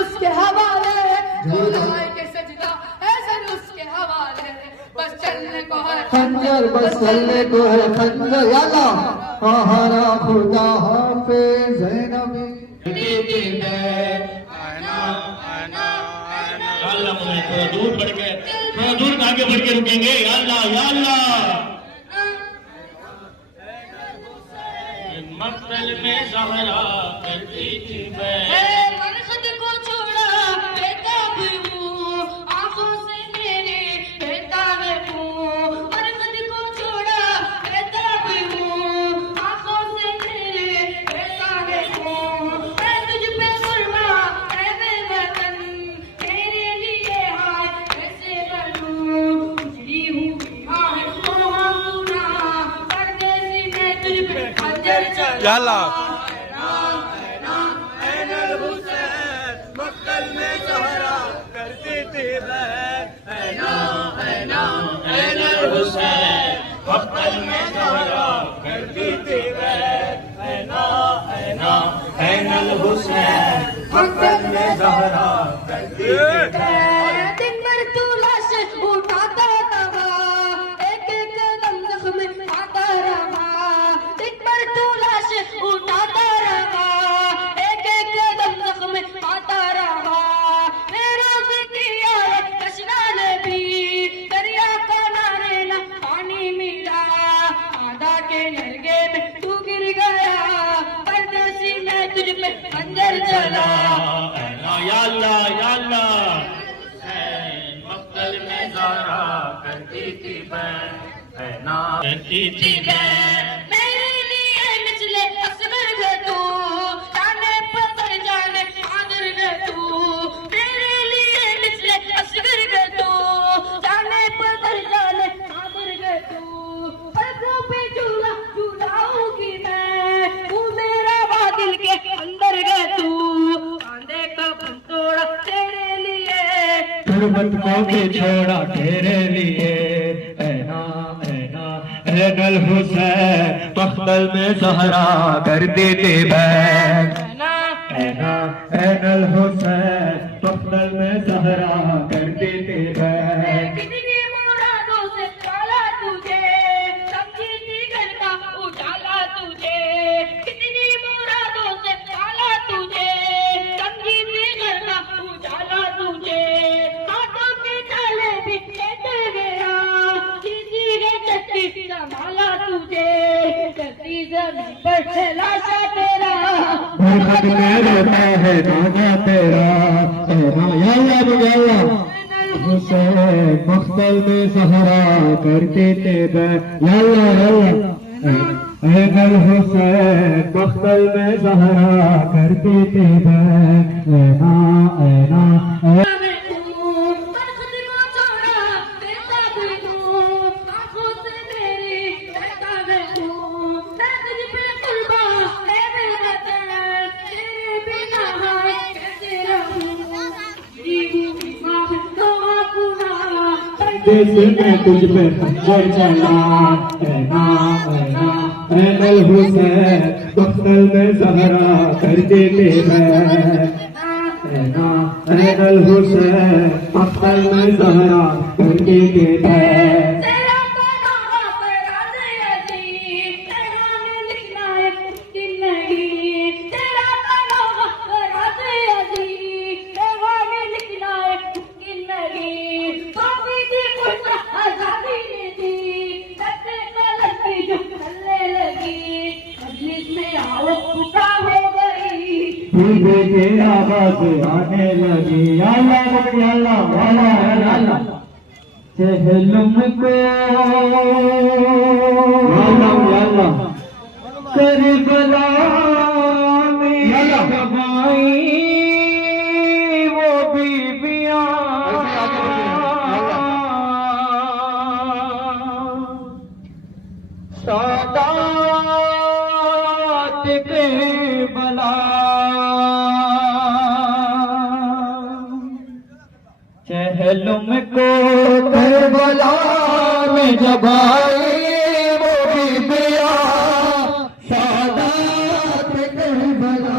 उसके हवाले के सजदा है सर उसके हवाले बस चलने को है खंजर बस चलने को है खंजर यल्ला ख़ाहरा खुदा हाफ़िज़ ज़ैनब अल्लाह थोड़ा दूर आगे बढ़ के रुकेंगे अल्लाह मक्तल में ज़हरा करती थी खुद को छोड़ा बेताब हूँ आंखों से मेरे बेताब हूँ और खुद को छोड़ा बेताब हूँ आंखों से मेरे बेताब हूँ मैं तुझ पे कुर्बा है बेवतन तेरे लिए हाथ कैसे बनूं उजड़ी हूँ माँ पूरा परदेसी मैं तुझ पे खंजर याला मक्तल में ज़हरा करती थी हुसैन मक्तल में ज़हरा करती थी हुसैन मक्तल में ज़हरा करती थी दिन भर तू लाश उठाता रहा एक एक कदम जख्म खाता रहा दिन भर तू लाश उठाता रहा एक एक कदम जख्म खाता रहा मेरे किया कशना ने भी दरिया का नारे ना पानी मिला आधा के नरगे में तू गिर गया परदेसी मैं तुझ पे खंजर चला या अल्लाह मक्तल में ज़हरा करती थी मेरे लिए निचले असगर गए तू जाने पत्थर जाने आदर गए तू मेरे लिए निचले असगर गए तू जाने पत्थर जाने आदर गए तू पलकों पे झूला झूलाऊंगी मैं तू मेरा बादल के अंदर गए तू कांधे का फूल तोड़ा तेरे लिए गुरबत को भी छोड़ा तेरे लिए ऐनल हुसैन मख्तल में ज़हरा कर देते बैन ऐनल हुसैन मख्तल में ज़हरा कर देते बैन कितनी मुरादों से पाला तुझे समझी थी घर का उजाला तुझे कितनी मुरादों से पाला तुझे समझी थी घर का उजाला तुझे हाथों के ताले भी लेते गया किसी ने चट्टी संभाला तुझे चट्टी जमीन पर लाशा तेरा बरखत में रोता है नाना तेरा यल्ला हुसैन मख्तल में ज़हरा कर देते बैन यल्ला ऐनल हुसैन मख्तल में ज़हरा कर देते बैन ऐना जिसने तुझ पे खंजर चला ऐना ऐना ऐनल हुसैन मख्तल में ज़हरा कर देते हैं ऐना ऐनल हुसैन मख्तल में ज़हरा कर देते हैं के आवाज आने लगी अल्लाह अल्लाह अल्लाह अल्लाह चहलुम को अल्लाह करबला में कमाई वो बीबियां सादात करबला चहलुम को करबला में जब आए वो बीबियां सादात करबला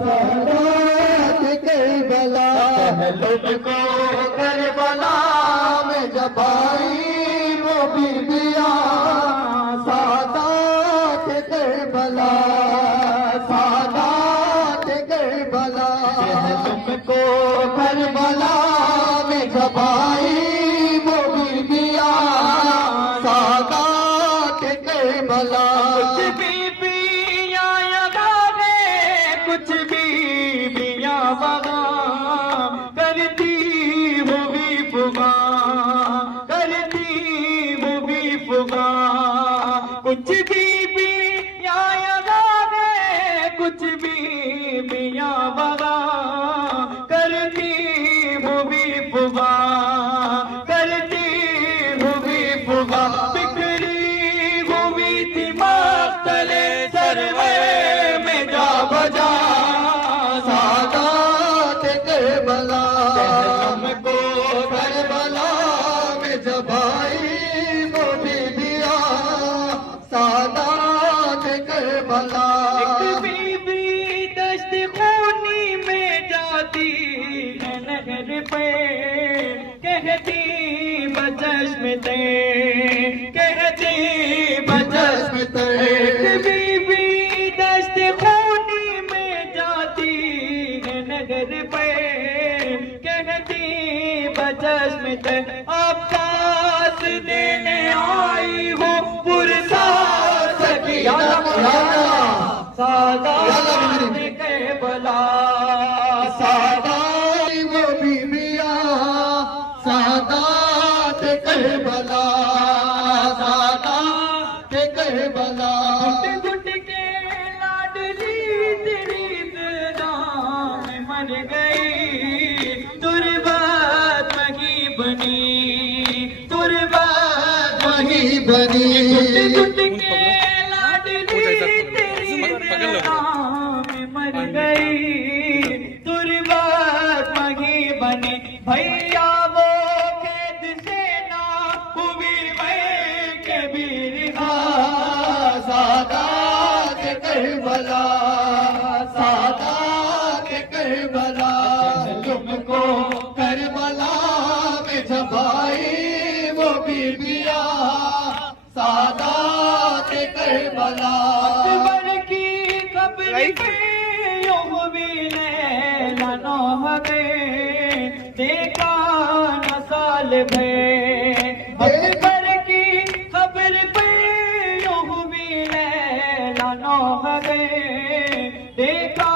सादात करबला चहलुम को करबला में जब आई वो बीबियां सादात करबला सादात करबला चहलुम को करबला जब आई वो बीबियां सादात करबला कुछ बीबियां यगारे कुछ बीबियां वगा करती हुई फुगा करती हुई फुगा कुछ बीबियां यगारे कुछ बीबियां वगा करती फुगा करती हुई फुगा बिखरी हुई थी मातले सरवे में जा बजा सादात करबला हमको करबला में जब आई वो बीबियां सादात करबला बीबी दश्त खूनी में जाती है नहर पे कहती बचश्म ते कहती बचश्म ते बीबी दश्त खूनी में जाती है नगर पे कहती बचश्म ते अब पास देने आई हो पुरसा सकिया सादात करबला सादात करबला सादात करबला घुट घुट के लाडली तेरी दाम मर गई तुरबात वही बनी तुरबात वही बनी घुट घुट के लाडली तेरी दाम मर गई तुरबात वही बनी भैया वो सादात करबला सादात करबला तुमको करबला में जब आई वो बीबियां सादात करबला अकबर की कब्र पे यूं भी लैला नौहा में देखा न साल भर अकबर की कब्र पे देखा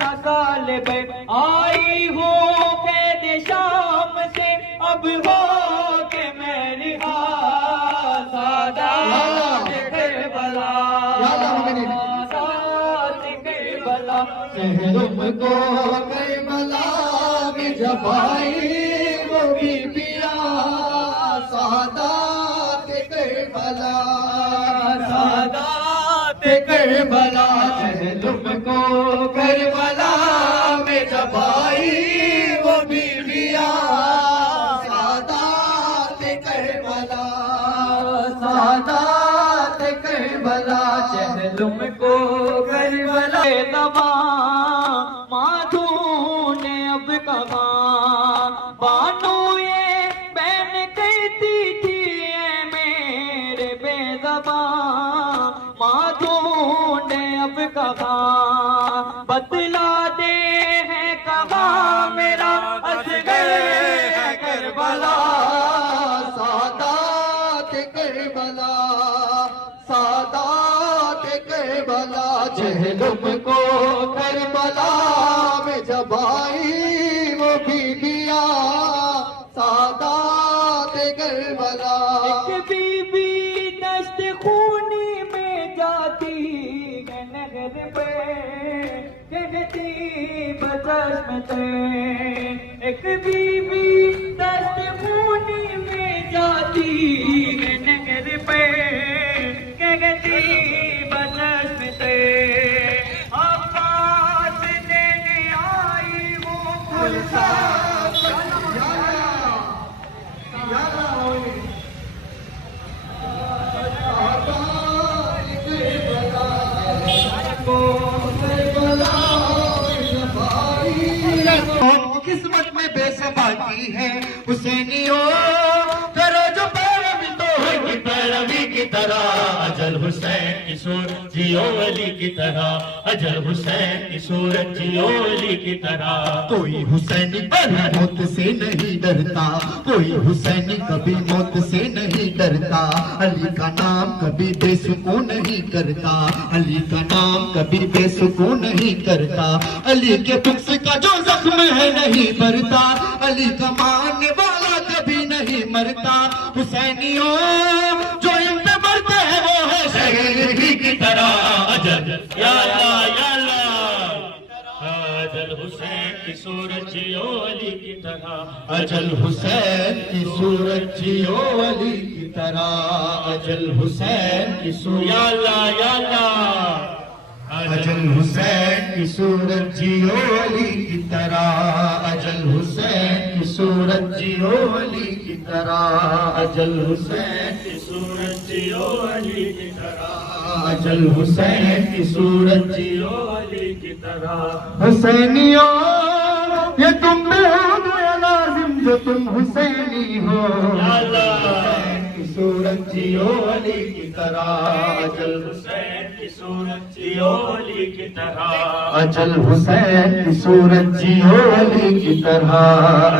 न साल भर आई हो कैद शाम से अब हो के मेरी सादात करबला सादात करबला तुमको करबला में जब आई वो बीबियां सादात करबला सादात करबला तुमको करबला में जब आई वो बीबियां सादात पहलुम को करबला में जब आई वो बीबिया सादात करबला। एक बीबी दस्त खूनी में जाती है नगर पे, कहती बचश्म से। एक बीबी दस्त खूनी में जाती है नगर पे, कहती बचश्म से। अब्बास लेने आई वो गुलशन किस्मत में बेसबाकी है हुसैनियों, करो जो पैरवी तो होगी पैरवी की तरह। अजल हुसैन की सूरत जियो अली की तरह, अजल हुसैन की सूरत जियो अली की तरह। कोई हुसैनी कभी मौत से नहीं डरता, कोई हुसैनी कभी मौत से नहीं डरता। अली का नाम कभी बेसुकून नहीं करता, अली का नाम कभी बेसुकून नहीं करता। अली के बुक्स का जो जख्म है नहीं भरता, अली का मानने वाला कभी नहीं मरता। हुसैनियों जो इन पे मरते हैं वो है शहीद की तरह। अजल या अल्लाह या अल्लाह, अजल हुसैन की सूरत जियो अली की तरह, अजल हुसैन की सूरत जियो अली की तरह। अजल हुसैन की सूरत या अल्लाह या अल्लाह, अजल हुसैन की सूरत जियो अली की तरह। अजल हुसैन की सूरत जियो अली की तरह। अजल हुसैन की सूरत जियो अली की तरह। अजल हुसैन की सूरत जियो अली की तरह। हुसैनियों ये तुम पे हो गया लाजिम जो तुम हुसैनी हो। हुसैन की सूरत जियो अली की तरह। अजल हुसैन की सूरत जियो अली की तरह। अजल हुसैन की सूरत जियो अली की तरह।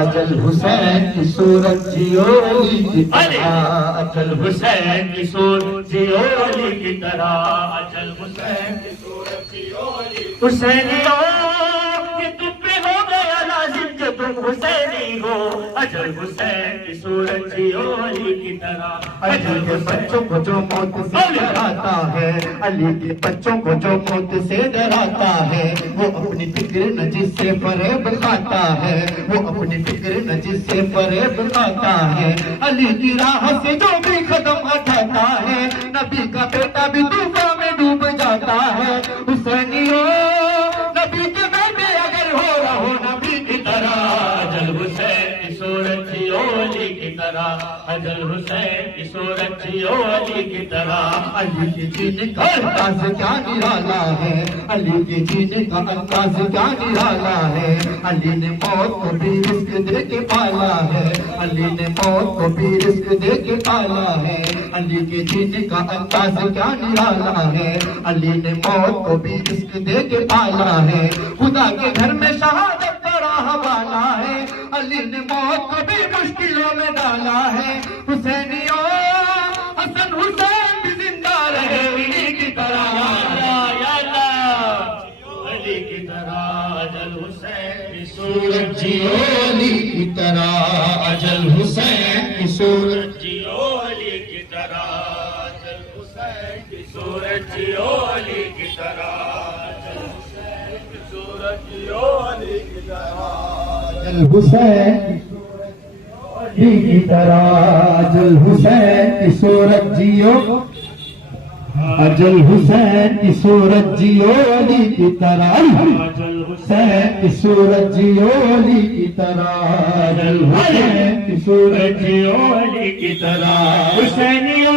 अजल हुसैन की सूरत जियो अली की तरह। अजल हुसैन की सूरत जियो अली की तरह। अजल हुसैन की सूरत जियो अली। हुसैनियों ये तुम पे हो गया लाजिम जो तुम हुसैनी हो। अजल हुसैन की सूरत जियो अली की तरह। अली के बच्चों को जो मौत से डराता है, अली के बच्चों को जो मौत से डराता है, वो अपनी फिक्र न जिससे फरेब खाता है, वो अपनी फिक्र न जिससे फरेब खाता है। अली की राह से जो भी कदम उठाता है, नबी का बेटा भी तूफान में डूब जाता है। हुसैनियों नबी के बेटे अगर हो रहो नबी की तरह। अजल हुसैन की सूरत जियो अली की तरह। अजल हुसैन की सूरत जियो अली की तरह। अली के जीने का अंदाज क्या निराला है, अली के जीने का अंदाज क्या निराला है। अली ने मौत को भी रिस्क दे के पाला है, अली ने मौत को भी रिस्क दे के पाला है। अली के जीने का अंदाज क्या निराला है, अली ने मौत को भी रिस्क दे के पाला है। खुदा के घर में शहादत बड़ा हवाला है, अली ने मौत को भी मुश्किलों में डाला है। हुसैनियों हसन हुसैन भी जिंदा रहे अली की तरह। या अल्लाह अली की तरह। अजल हुसैन की सूरत जियो अली की तरह। अजल हुसैन की सूरत जियो अली की तरह। अजल हुसैन की सूरत जियो अली की तरह। अजल हुसैन की सूरत जियो अली की तरह। अजल हुसैन की तरह। अजल हुसैन की सूरत जियो। अजल हुसैन की सूरत जियो अली की तरह। अजल हुसैन की सूरत जियो अली की तरह। अजल हुसैन की सूरत जियो अली की तरह। हुसैनियों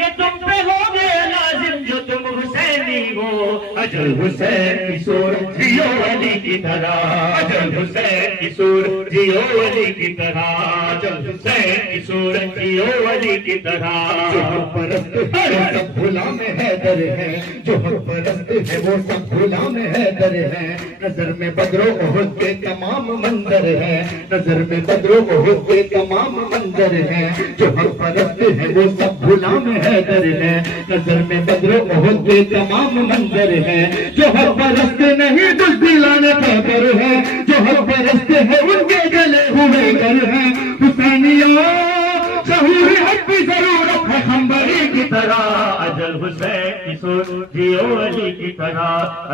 ये तुम पे हो गए लाजिम जो तुम हुसैनी हो। अजल हुसैन की सूरत जियो अली की तरह। अजल हुसैन की सूरत जियो अली की तरह। अजल हुसैन की सूरत जियो वली की तरह। जो हक परस्त है वो सब गुलाम हैदर है, जो हक परस्त है वो सब गुलाम हैदर है। नजर में बदरो उहुद के तमाम मंजर है, नजर में बदरो उहुद के तमाम मंजर है। जो हक परस्त है वो सब गुलाम हैदर है, नजर में बदरो उहुद के तमाम मंजर है। जो हक परस्त नहीं दिलाने का कर है, जो हक परस्त है उनके गले हुए कर है। हुसैनिया शहूर हक की जरूरत है खंबरी की तरह। अजल हुसैन की सूरत जियो अली की तरह,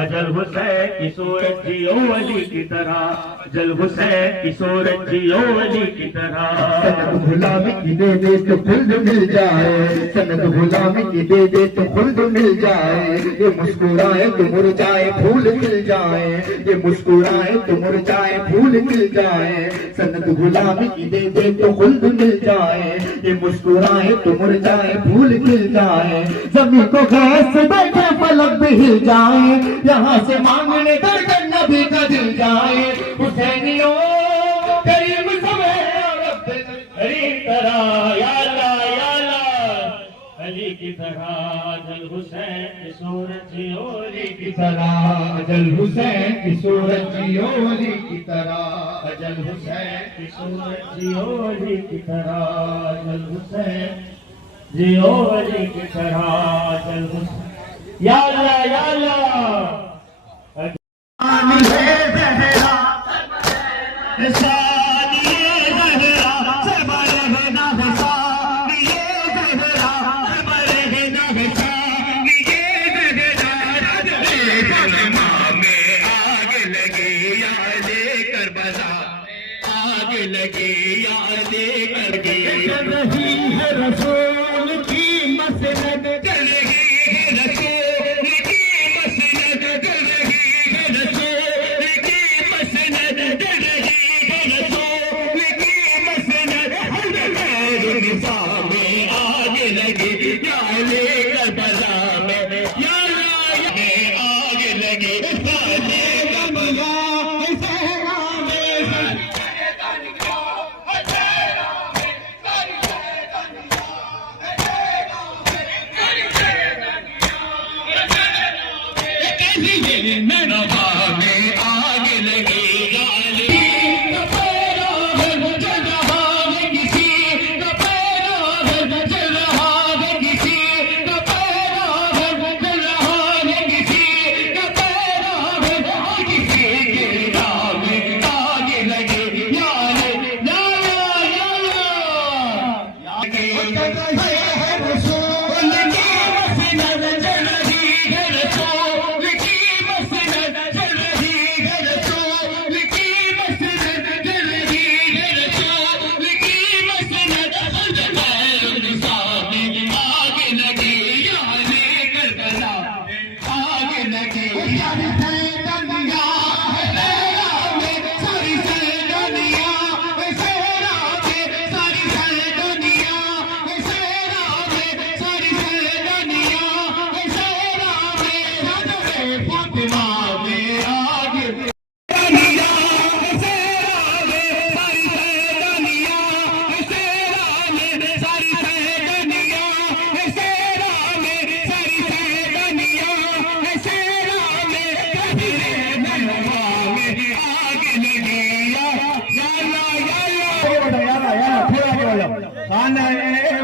अजल हुसैन की सूरत जियो अली की तरह, अजल हुसैन की सूरत जियो अली की तरह। सनद गुलामी की दे दे तो खुल्द मिल जाए, सनद गुलामी की दे दे तो खुल्द मिल जाए। ये मुस्कुराए तो मुरझाए फूल मिल जाए, ये मुस्कुराए तो मुरझाए फूल मिल जाए। सनद गुलामी की दे दे तो खुल्द मिल जाए, ये मुस्कुराए तो मुरझाए फूल खिल जाए। जमीन को घास से बैठे पलक भी हिल जाए, यहाँ से मांगने धड़कन नबी का दिल जाए। हुसैनियों करीम समय करीम तरह या अल्लाह या अल्लाह अली की तरह। अजल हुसैन की सूरत जियो अली की तरह, अजल हुसैन की सूरत जियो अली की तरह, अजल हुसैन की सूरत जियो अली की तरह, अजल हुसैन जियो अली की तरह, अजल हुसैन या अल्लाह या अल्लाह।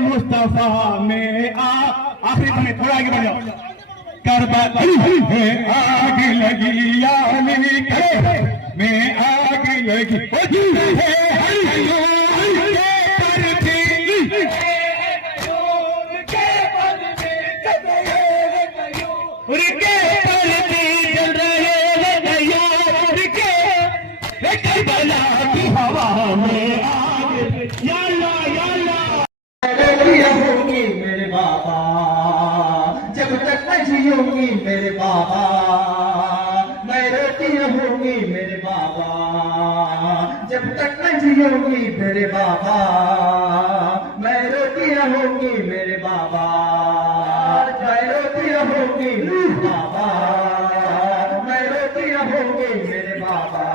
मुस्तफा में आखिरी में थोड़ा आगे बढ़ जाओ। करबला में आग लगी यानी में आग लगी हवा में आग याला होंगी मेरे बाबा, जब तक मैं जियूंगी मेरे बाबा, मैं रोती रहूंगी मेरे बाबा, जब तक मैं जियूंगी मेरे बाबा, मैं रोती रहूंगी मेरे बाबा, मैं रोती रहूंगी मेरे बाबा, मैं रोती रहूंगी मेरे बाबा।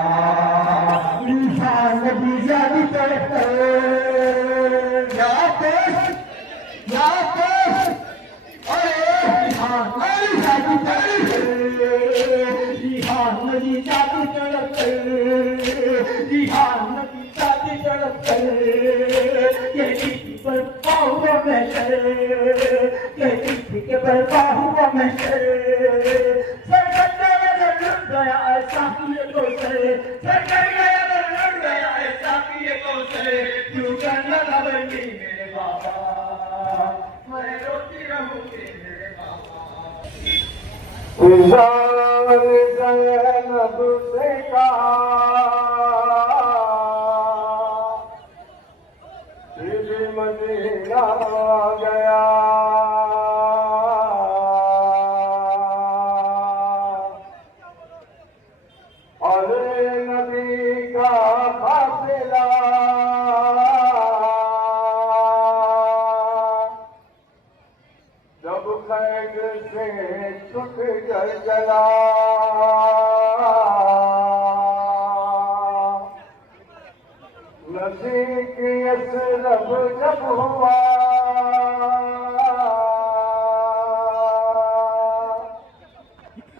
इंसान नबी जानी तड़प पर पाहुआ मैं सर के पर पाहुआ मैं सर लुट गया ऐसा किए को सर लुट गया ऐसा किए को सर क्यों करना बंदी मेरे बाबा मैं रोती रहूंगी मेरे बाबा ज़ैनब से कहा बीबी मदीना गया और नबी का फासिला जब खैर से छूट कर चला नज़दीक यसरब जब हुआ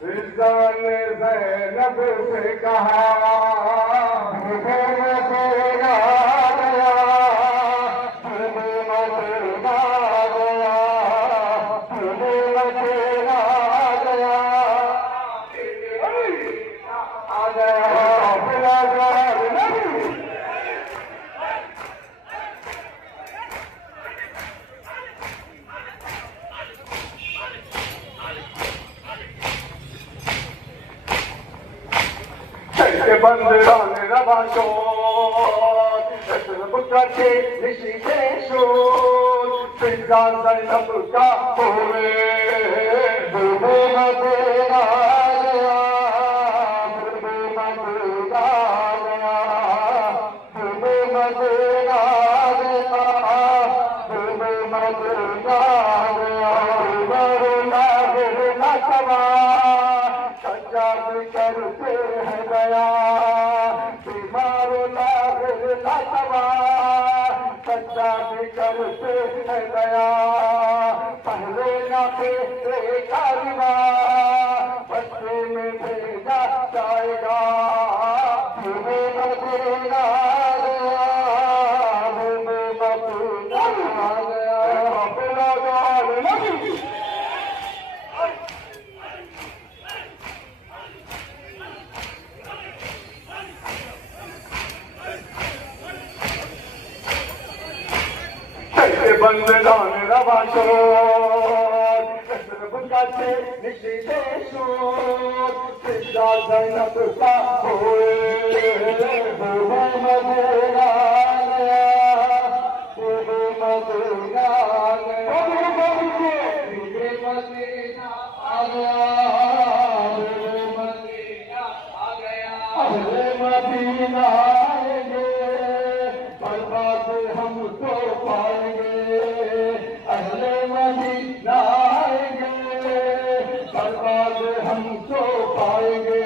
फिज़ान ज़ैनब से कहा बंदरान रवाशो बुकाचे निशिशेशो फिज़ान ज़ैनब का होवे बुबे मदीना गया बुबे मदीना गया बुबे मदीना गया बुबे मदीना गया मरना बिना सवा सच्चा करते हैं गया बीमारो लागर लातवा सच्चा भी करते हैं गया पहले ना पेटे कारिवा बच्चे में भेजा जाएगा तुम्हें मदीना गया तुम्हें मदीना गया अपना गाल नहीं बंदरान रवाशो बुकाचे निशिशेशो फिज़ान ज़ैनब का होए बुबे मदीना गया बुबे मदीना गया बुबे मदीना आ गया बुबे मदीना आ गया बुबे मदीना आएंगे बर्बाद हम तो पाएंगे अहले मदीना आएंगे बर्बाद हम तो पाएंगे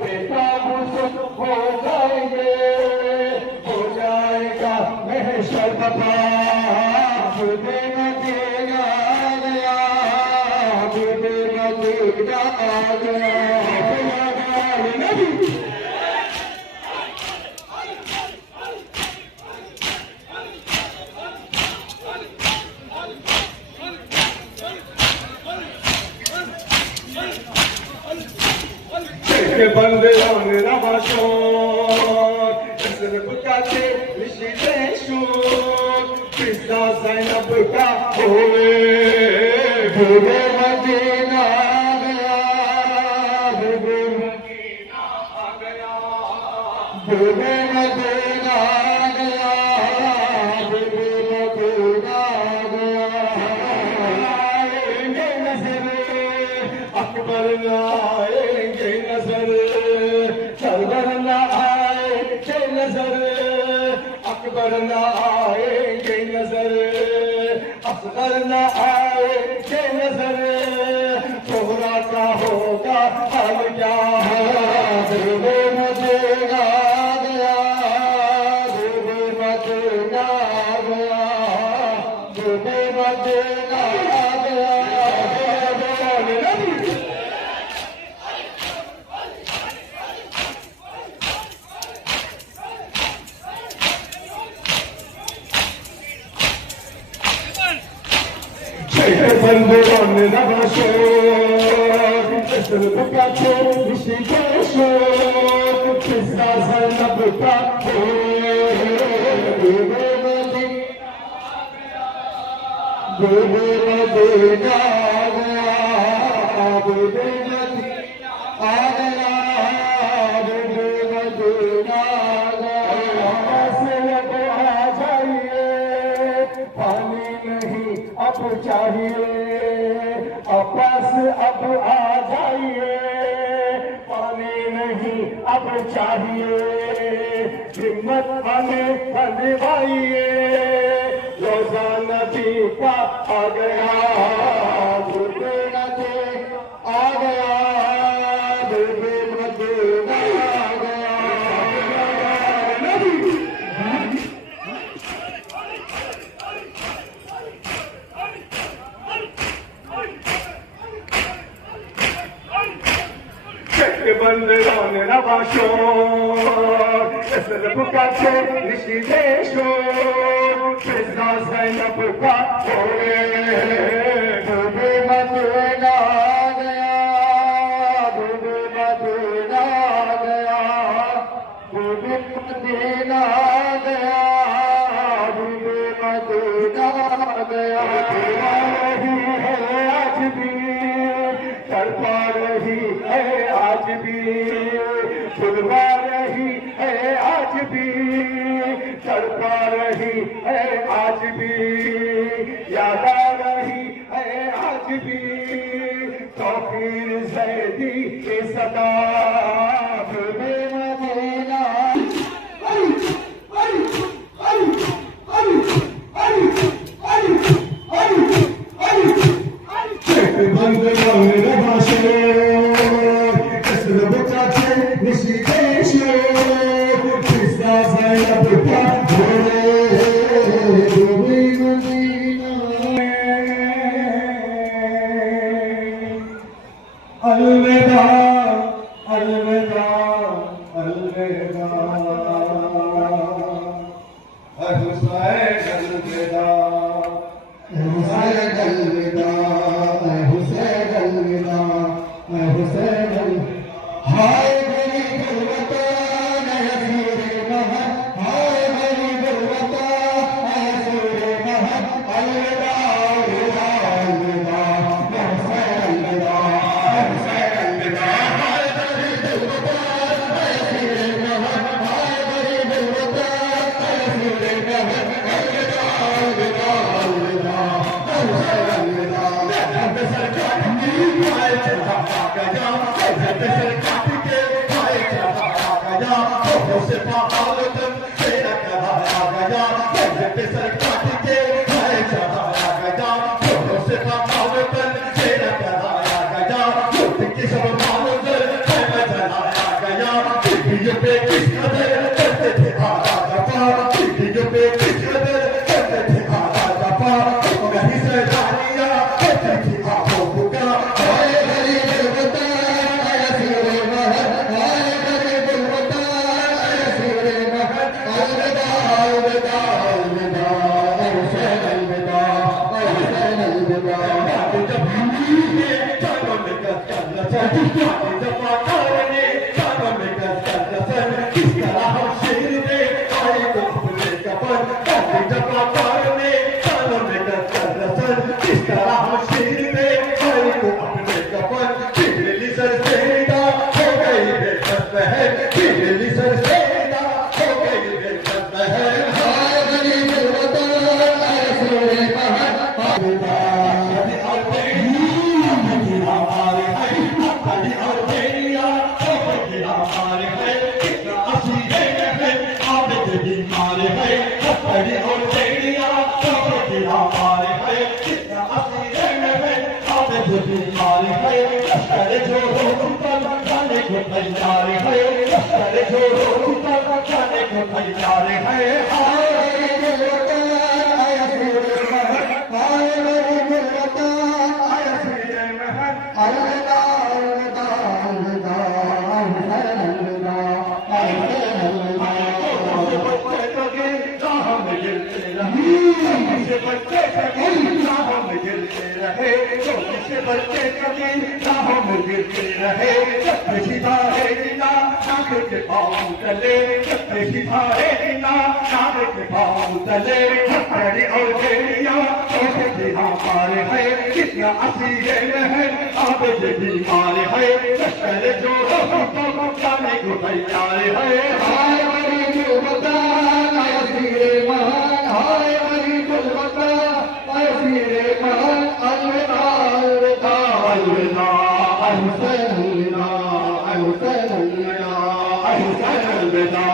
बेटा मुझे हो जाएंगे हो जाएगा महशर बता बुबे मदीना आ गया बुबे मदीना आ गया बंदरान रवाशो बुकाचे निशिशेशो फिज़ान ज़ैनब का होवे बुबे मदीना गया बुबे मदीना आ गया बुबे मदीना गया बुबे मदीना गया आएंगे नजर अकबर आएंगे नजर सरवर न आएंगे नजर अकबर न आएंगे नजर असगर न आएंगे नजर तोहरा का होगा हाल क्या बुबे मदीना गया बुबे मदीना गया बुबे मदीना गया बंदरों ने नवाशो सिर्फ का ऋषिकेशो किसका ज़ैनब का मदीना चाहिए अब्बास अब आ जाइए पानी नहीं अब चाहिए हिम्मत हमें बनवाइए रोजा नबी का आ गया दुर्गे नदी आ गया दुर्गे मदीना आ गया बंदरों ने नवाशो सिर्फ का ऋषिकेशो किसका ज़ैनब का होए दुबे मदीना आ गया दुबे मदीना आ गया दुबे मदीना आ गया दुबे मदीना आ गया रही है आज भी तड़पा रही है आज भी खुलवा रही है आज भी तड़पा रही है आज भी याद आ रही है आज भी तौकीर ज़ैदी के सदा दुबे मदीना बंदरों ने नवाशो सिर्फ का ऋषिकेशो किसका ज़ैनब का होए दुबे मदीना अलविदा अलविदा अलविदा हुसैन अलविदा हुसैन अलविदा हुसैन अलविदा हुसैन हाय मेरी गुलवतान हसीरे महल हाय मेरी गुलवतान हसीरे महल अलविदा अलविदा अलविदा हुसैन अलविदा हुसैन अलविदा हाय मेरी गुलवतान हसीरे महल हाय मेरी गुलवतान हसीरे महल अलविदा अलविदा अलविदा हुसैन अलविदा जब सरकार की आए चढ़ा गया जब सरकार के आए चढ़ा गया तो से पाल तक तेरा कहा गया जब सरकार के आए चढ़ा गया तो से पाल तक तेरा कहा गया कि सब मानों है जलाया गया वीडियो पे किस कदर करते थे आजा जपा वीडियो पे किस कदर करते थे आजा जपा कहीं से जानिया करते थे आपको पुकार हाय मेरी गुलवतान हसीरे महल हाय मेरी गुलवतान हसीरे महल अलविदा अलविदा अलविदा हुसैन अलविदा हुसैन अलविदा जब हमने चारों में करना चाहिए जब आने चारों में करना चाहिए किस तरह हम शेर दे आए तो अपने कपन जब आने चारों में करना चाहिए किस तरह हम शेर दे आए तो अपने कपन बिजली सर सेदा हो गई बेखत है बिजली सर सेदा हो गई बेखत है हाय मेरी गुलवतान हसीरे महल अलविदा और हमारे और बेरिया हमारे है कितना असीरे है आप बीमारे है और बेरिया हमारे है कितना असीरे है आप बीमारे है करे जो पर जाने को तैयार है करे जो पर जाने को तैयार है हाय मेरी गुलवतान हसीरे महल हाय मेरी गुलवतान हसीरे महल अलविदा अलविदा अलविदा हुसैन अलविदा हुसैन अलविदा बच्चे लगे राह में गिरते रहे बच्चे लगे राह में गिरते रहे से बच्चे कभी राहों में गिरते रहे, सबसे सितारे गिना नागे के पाँव तले, सबसे सितारे गिना नागे के पाँव तले, हथकड़ी और बेड़ियाँ कैसे बिना पारे है, कितना असीरे है आगे से बीमार है, लश्कर जो तो जाने को तैयार है। हाय मेरी गुलबता असीरे महान, हाय मेरी गुलबता असीरे महान, अलविदा अलविदा अलविदा अलविदा अलविदा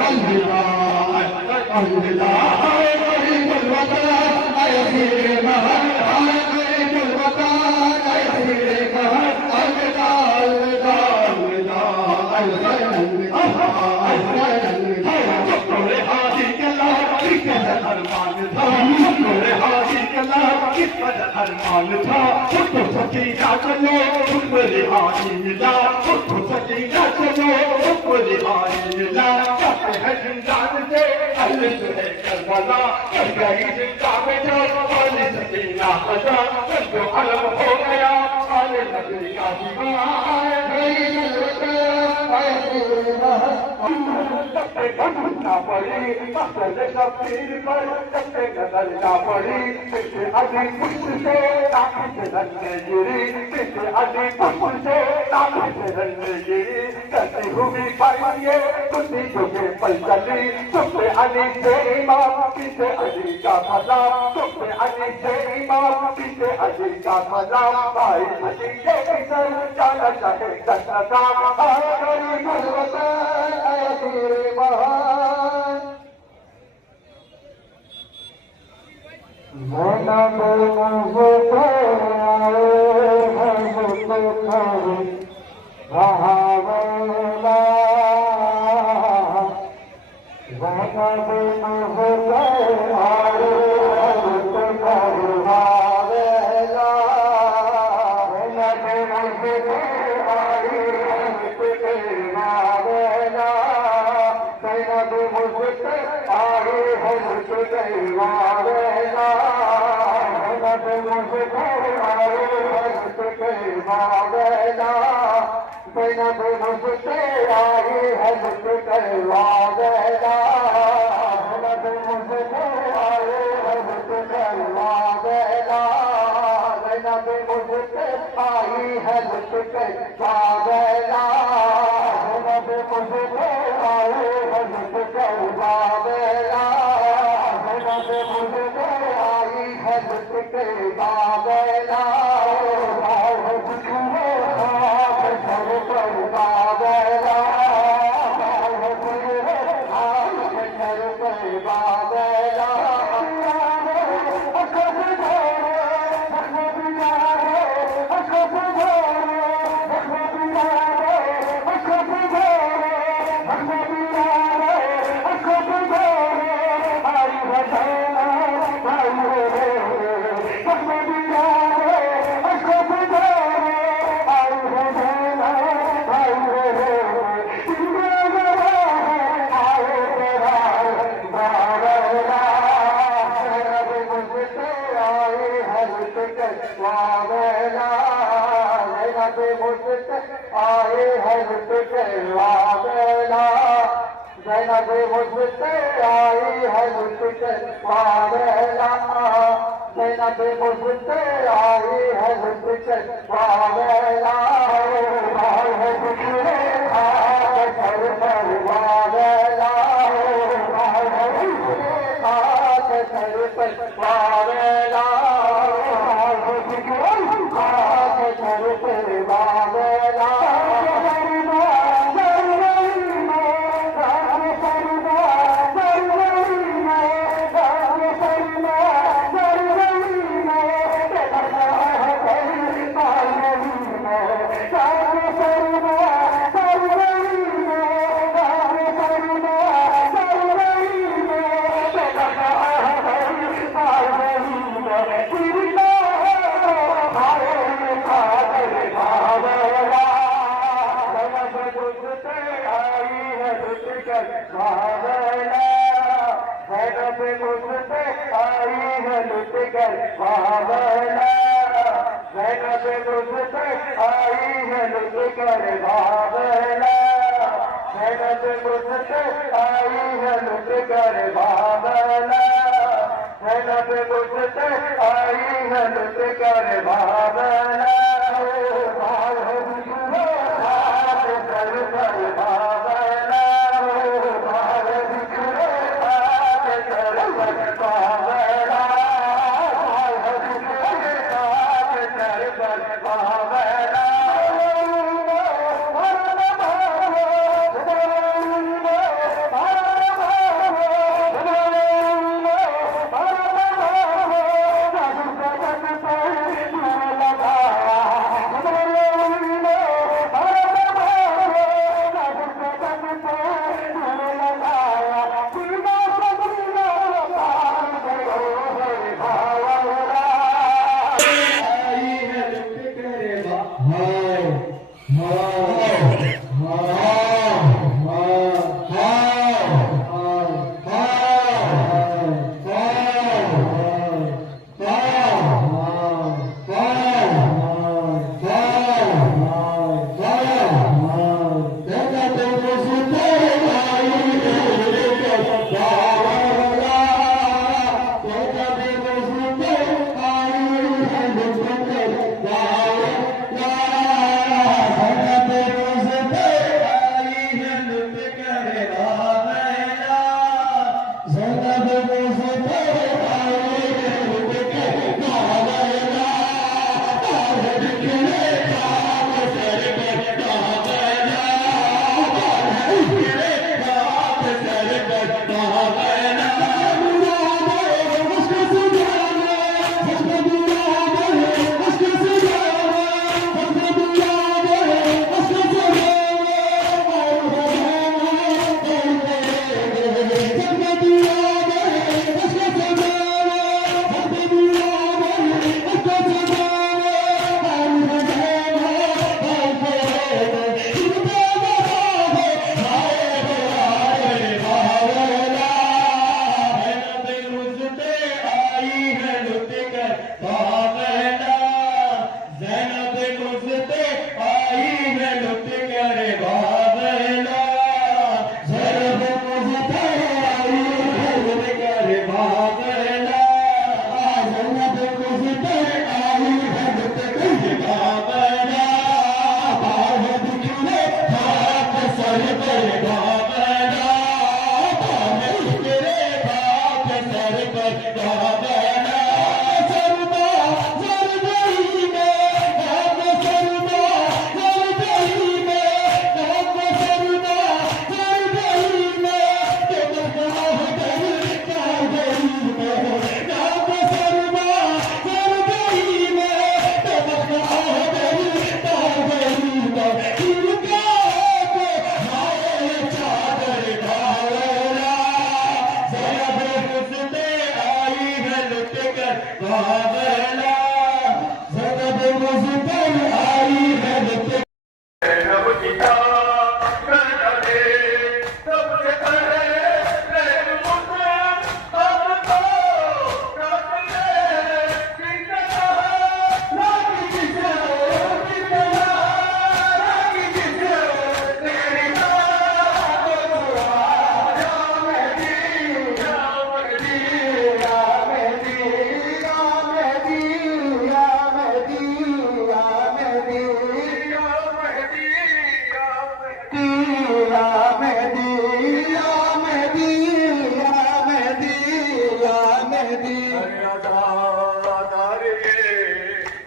अलविदा अलविदा अलविदा। हाय मेरी गुलबता असीरे महान, हाय मेरी गुलबता असीरे महान, अलविदा अलविदा अलविदा अलविदा अलविदा। तोरे हाथी के लाभ किस अरमान था, तोरे हाथी के लाभ किस अरमान था, तो सकीना चलो तुम रिहाई मिला, तो सकीना चलो तुम रिहाई मिला। कहते हैं जिंदान से अल्लाह से करबला, कर गई जिंदा में जो वाली सकीना बजा, जो अलम हो गया आले नबी का दीवार। ना पड़ी मसले शबीर पर, सबसे नजर ना पड़ी किसी अजी पुष्ट से नाक से रंगे गिरी, किसी अजी पुष्ट से नाक से रंगे गिरी। करती हुई पाइए कुछ जुगे पल चली, सबसे अली से इमाम पीछे अली का भला, सबसे अली से इमाम पीछे अली का भला। भाई अली के किसन जाना चाहे कसरता, आए गरी गुलबता असीरे महान। मोना बोला होता आए हम खरी रहावला, मोना बोला होता आए हम खरी रहावला, मोना बोला होता आए हम खरी रहावला। सैनब मुझसे आए हम खरी रहावला, सैनब मुझसे आए हम खरी रहावला, सैनब मुझसे आए हम खरी रहावला, सैनब मुझसे आए हम खरी रहावला, सैनब मुझसे आई है मुझसे रहावला, सैनब मुझसे आए है मुझसे रहावला, सैनब मुझसे आई है मुझसे रहावला। आए हैं मुझसे वावेला, जैनब मुझसे आई है मुझसे वावेला, जैनब मुझसे आई है मुझसे वावेला। है मुझसे आए सर पर वावेला, सर पर वावेला, सर पर वावेला। मुझसे आई है लुट कर वावला, ज़ैनब मुझसे आई है लुत्फ कर बाबला, ज़ैनब मुझसे आई है लुत्फ कर बाबला, ज़ैनब मुझसे आई है लुत्फ कर बाबला,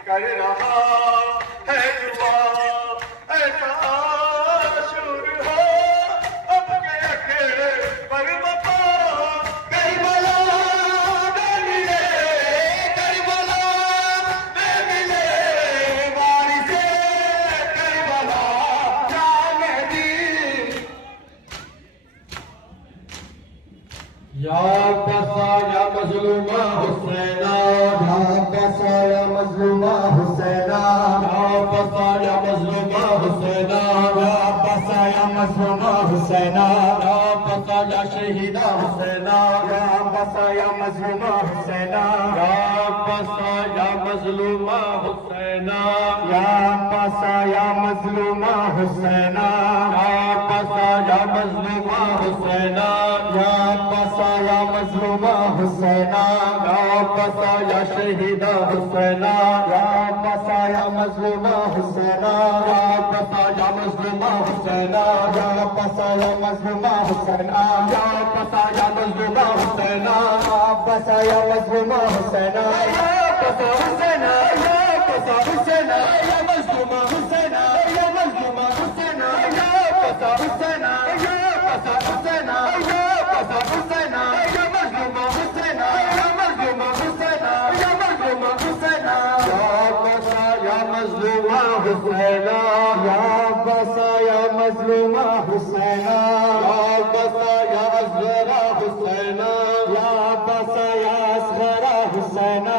कर रहा है दुआ ऐसा शुरू हो अब के अकेले पर वफा करबला में मिले करबला में मिले वारिसे करबला या मेहदी या बसा या मजलूमा हुसैना, या बसा या मजलूमा हुसैना, या बसा या मजलूमा हुसैना, या बसा या मजलूमा हुसैना, या बसा या शहीदा हुसैना, या बसा या मजलूमा हुसैना, या बसा या मजलूमा हुसैना। हुसैना या पसा या मजलूमा हुसैना या पसा या मजलूमा हुसैना या पसा या मजलूमा हुसैना या पसा या शहीदा हुसैना या पसा या मजलूमा हुसैना या पसा या मजलूमा हुसैना या पसा या मजलूमा हुसैना या पसा या मजलूमा हुसैना या पसा या मजलूमा हुसैना या पसा हुसैना या पसा हुसैना या मजलूमा हुसैना या मजलूमा हुसैना या पसा हुसैना या पसा हुसैना या पसा हुसैना या मजलूमा हुसैना या मजलूमा हुसैना या मजलूमा हुसैना या पसा या मजलूमा हुसैना या पसा या मजलूमा हुसैना या पसा या असगरा हुसैना या पसा या असगरा हुसैना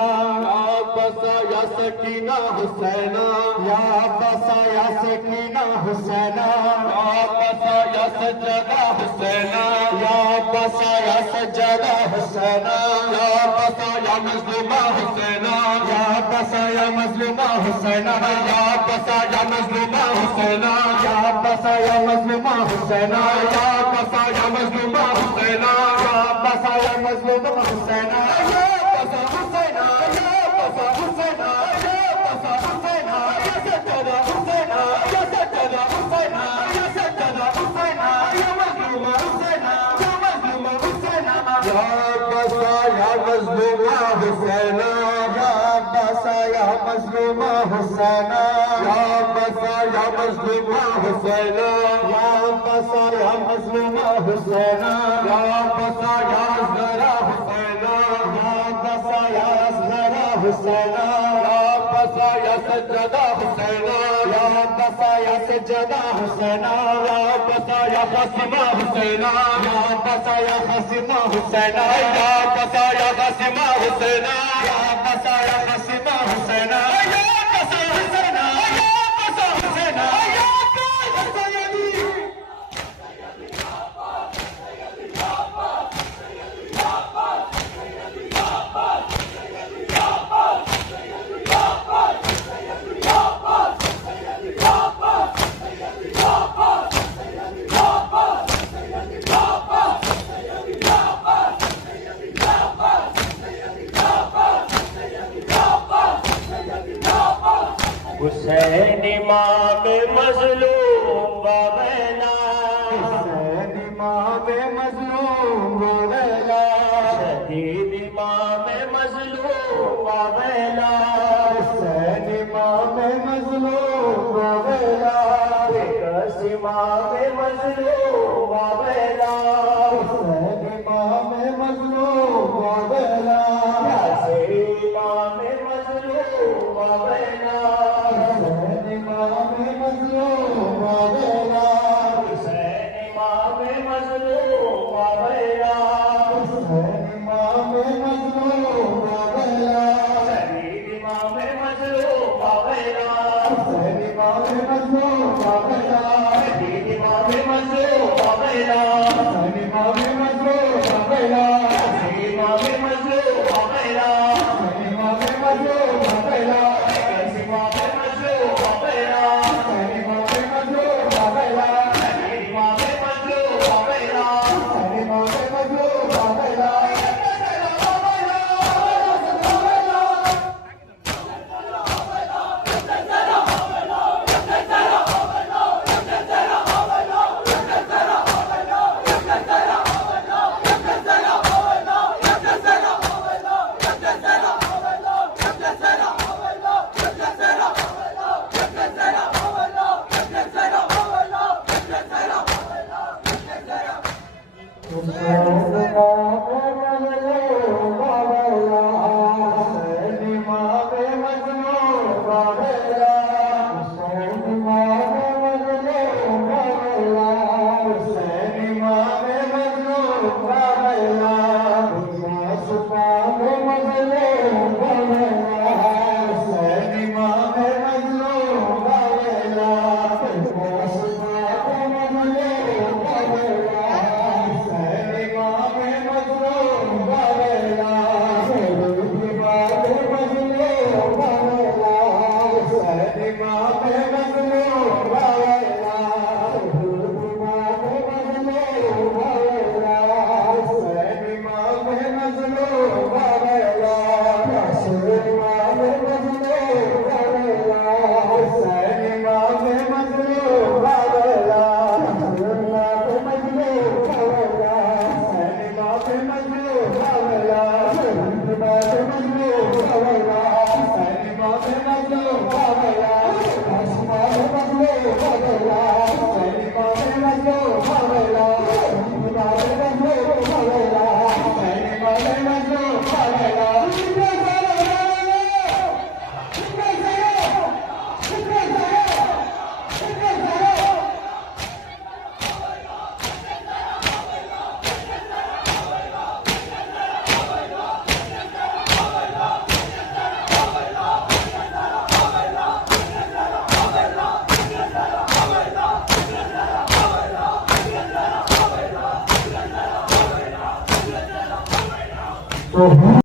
या पसा या सकीना हुसैना या पसा या सकीना हुसैना या पसा या सज्जदा हुसैना या पसा या सज्जदा हुसैना या पसा या मजलूमा हुसैना या पसा या मजलूमा हुसैना या पसा या मजलूमा हुसैना या पसा या मजलूमा हुसैना या पसा या मजलूमा हुसैना या पसा या मजलूमा हुसैना या पसा हुसैना या पसा हुसैना या पसा हुसैना या सज्जदा हुसैना या सज्जदा हुसैना या सज्जदा हुसैना या मजलूमा हुसैना या मजलूमा हुसैना या पसा या मजलूमा हुसैना या पसा या मजलूमा हुसैना या पसा या मजलूमा हुसैना या पसा या मजलूमा हुसैना या पसा या असगरा हुसैना या पसा या असगरा हुसैना या पसा या सज्जदा हुसैना या पसा या सज्जदा हुसैना या पसा या कासिमा हुसैना या पसा या कासिमा हुसैना या पसा या कासिमा हुसैना या पसा या कासिमा हुसैना या पसा हुसैना या पसा हुसैना या पसा यदी हुसैन इमाम मजलूम बाबेला हुसैन इमाम मजलूम बाबेला शहीद इमाम मजलूम बाबेला हुसैन इमाम मजलूम बाबेला बेकस इमाम मजलूम बाबेला हुसैन इमाम मजलूम बाबेला यासीर इमाम मजलूम बाबेला हुसैन इमाम मजलूम बाबेला हुसैन इमाम मजलूम बाबेला हुसैन इमाम मजलूम बाबेला शहीद इमाम मजलूम बाबेला हुसैन इमाम मजलूम बाबेला शहीद इमाम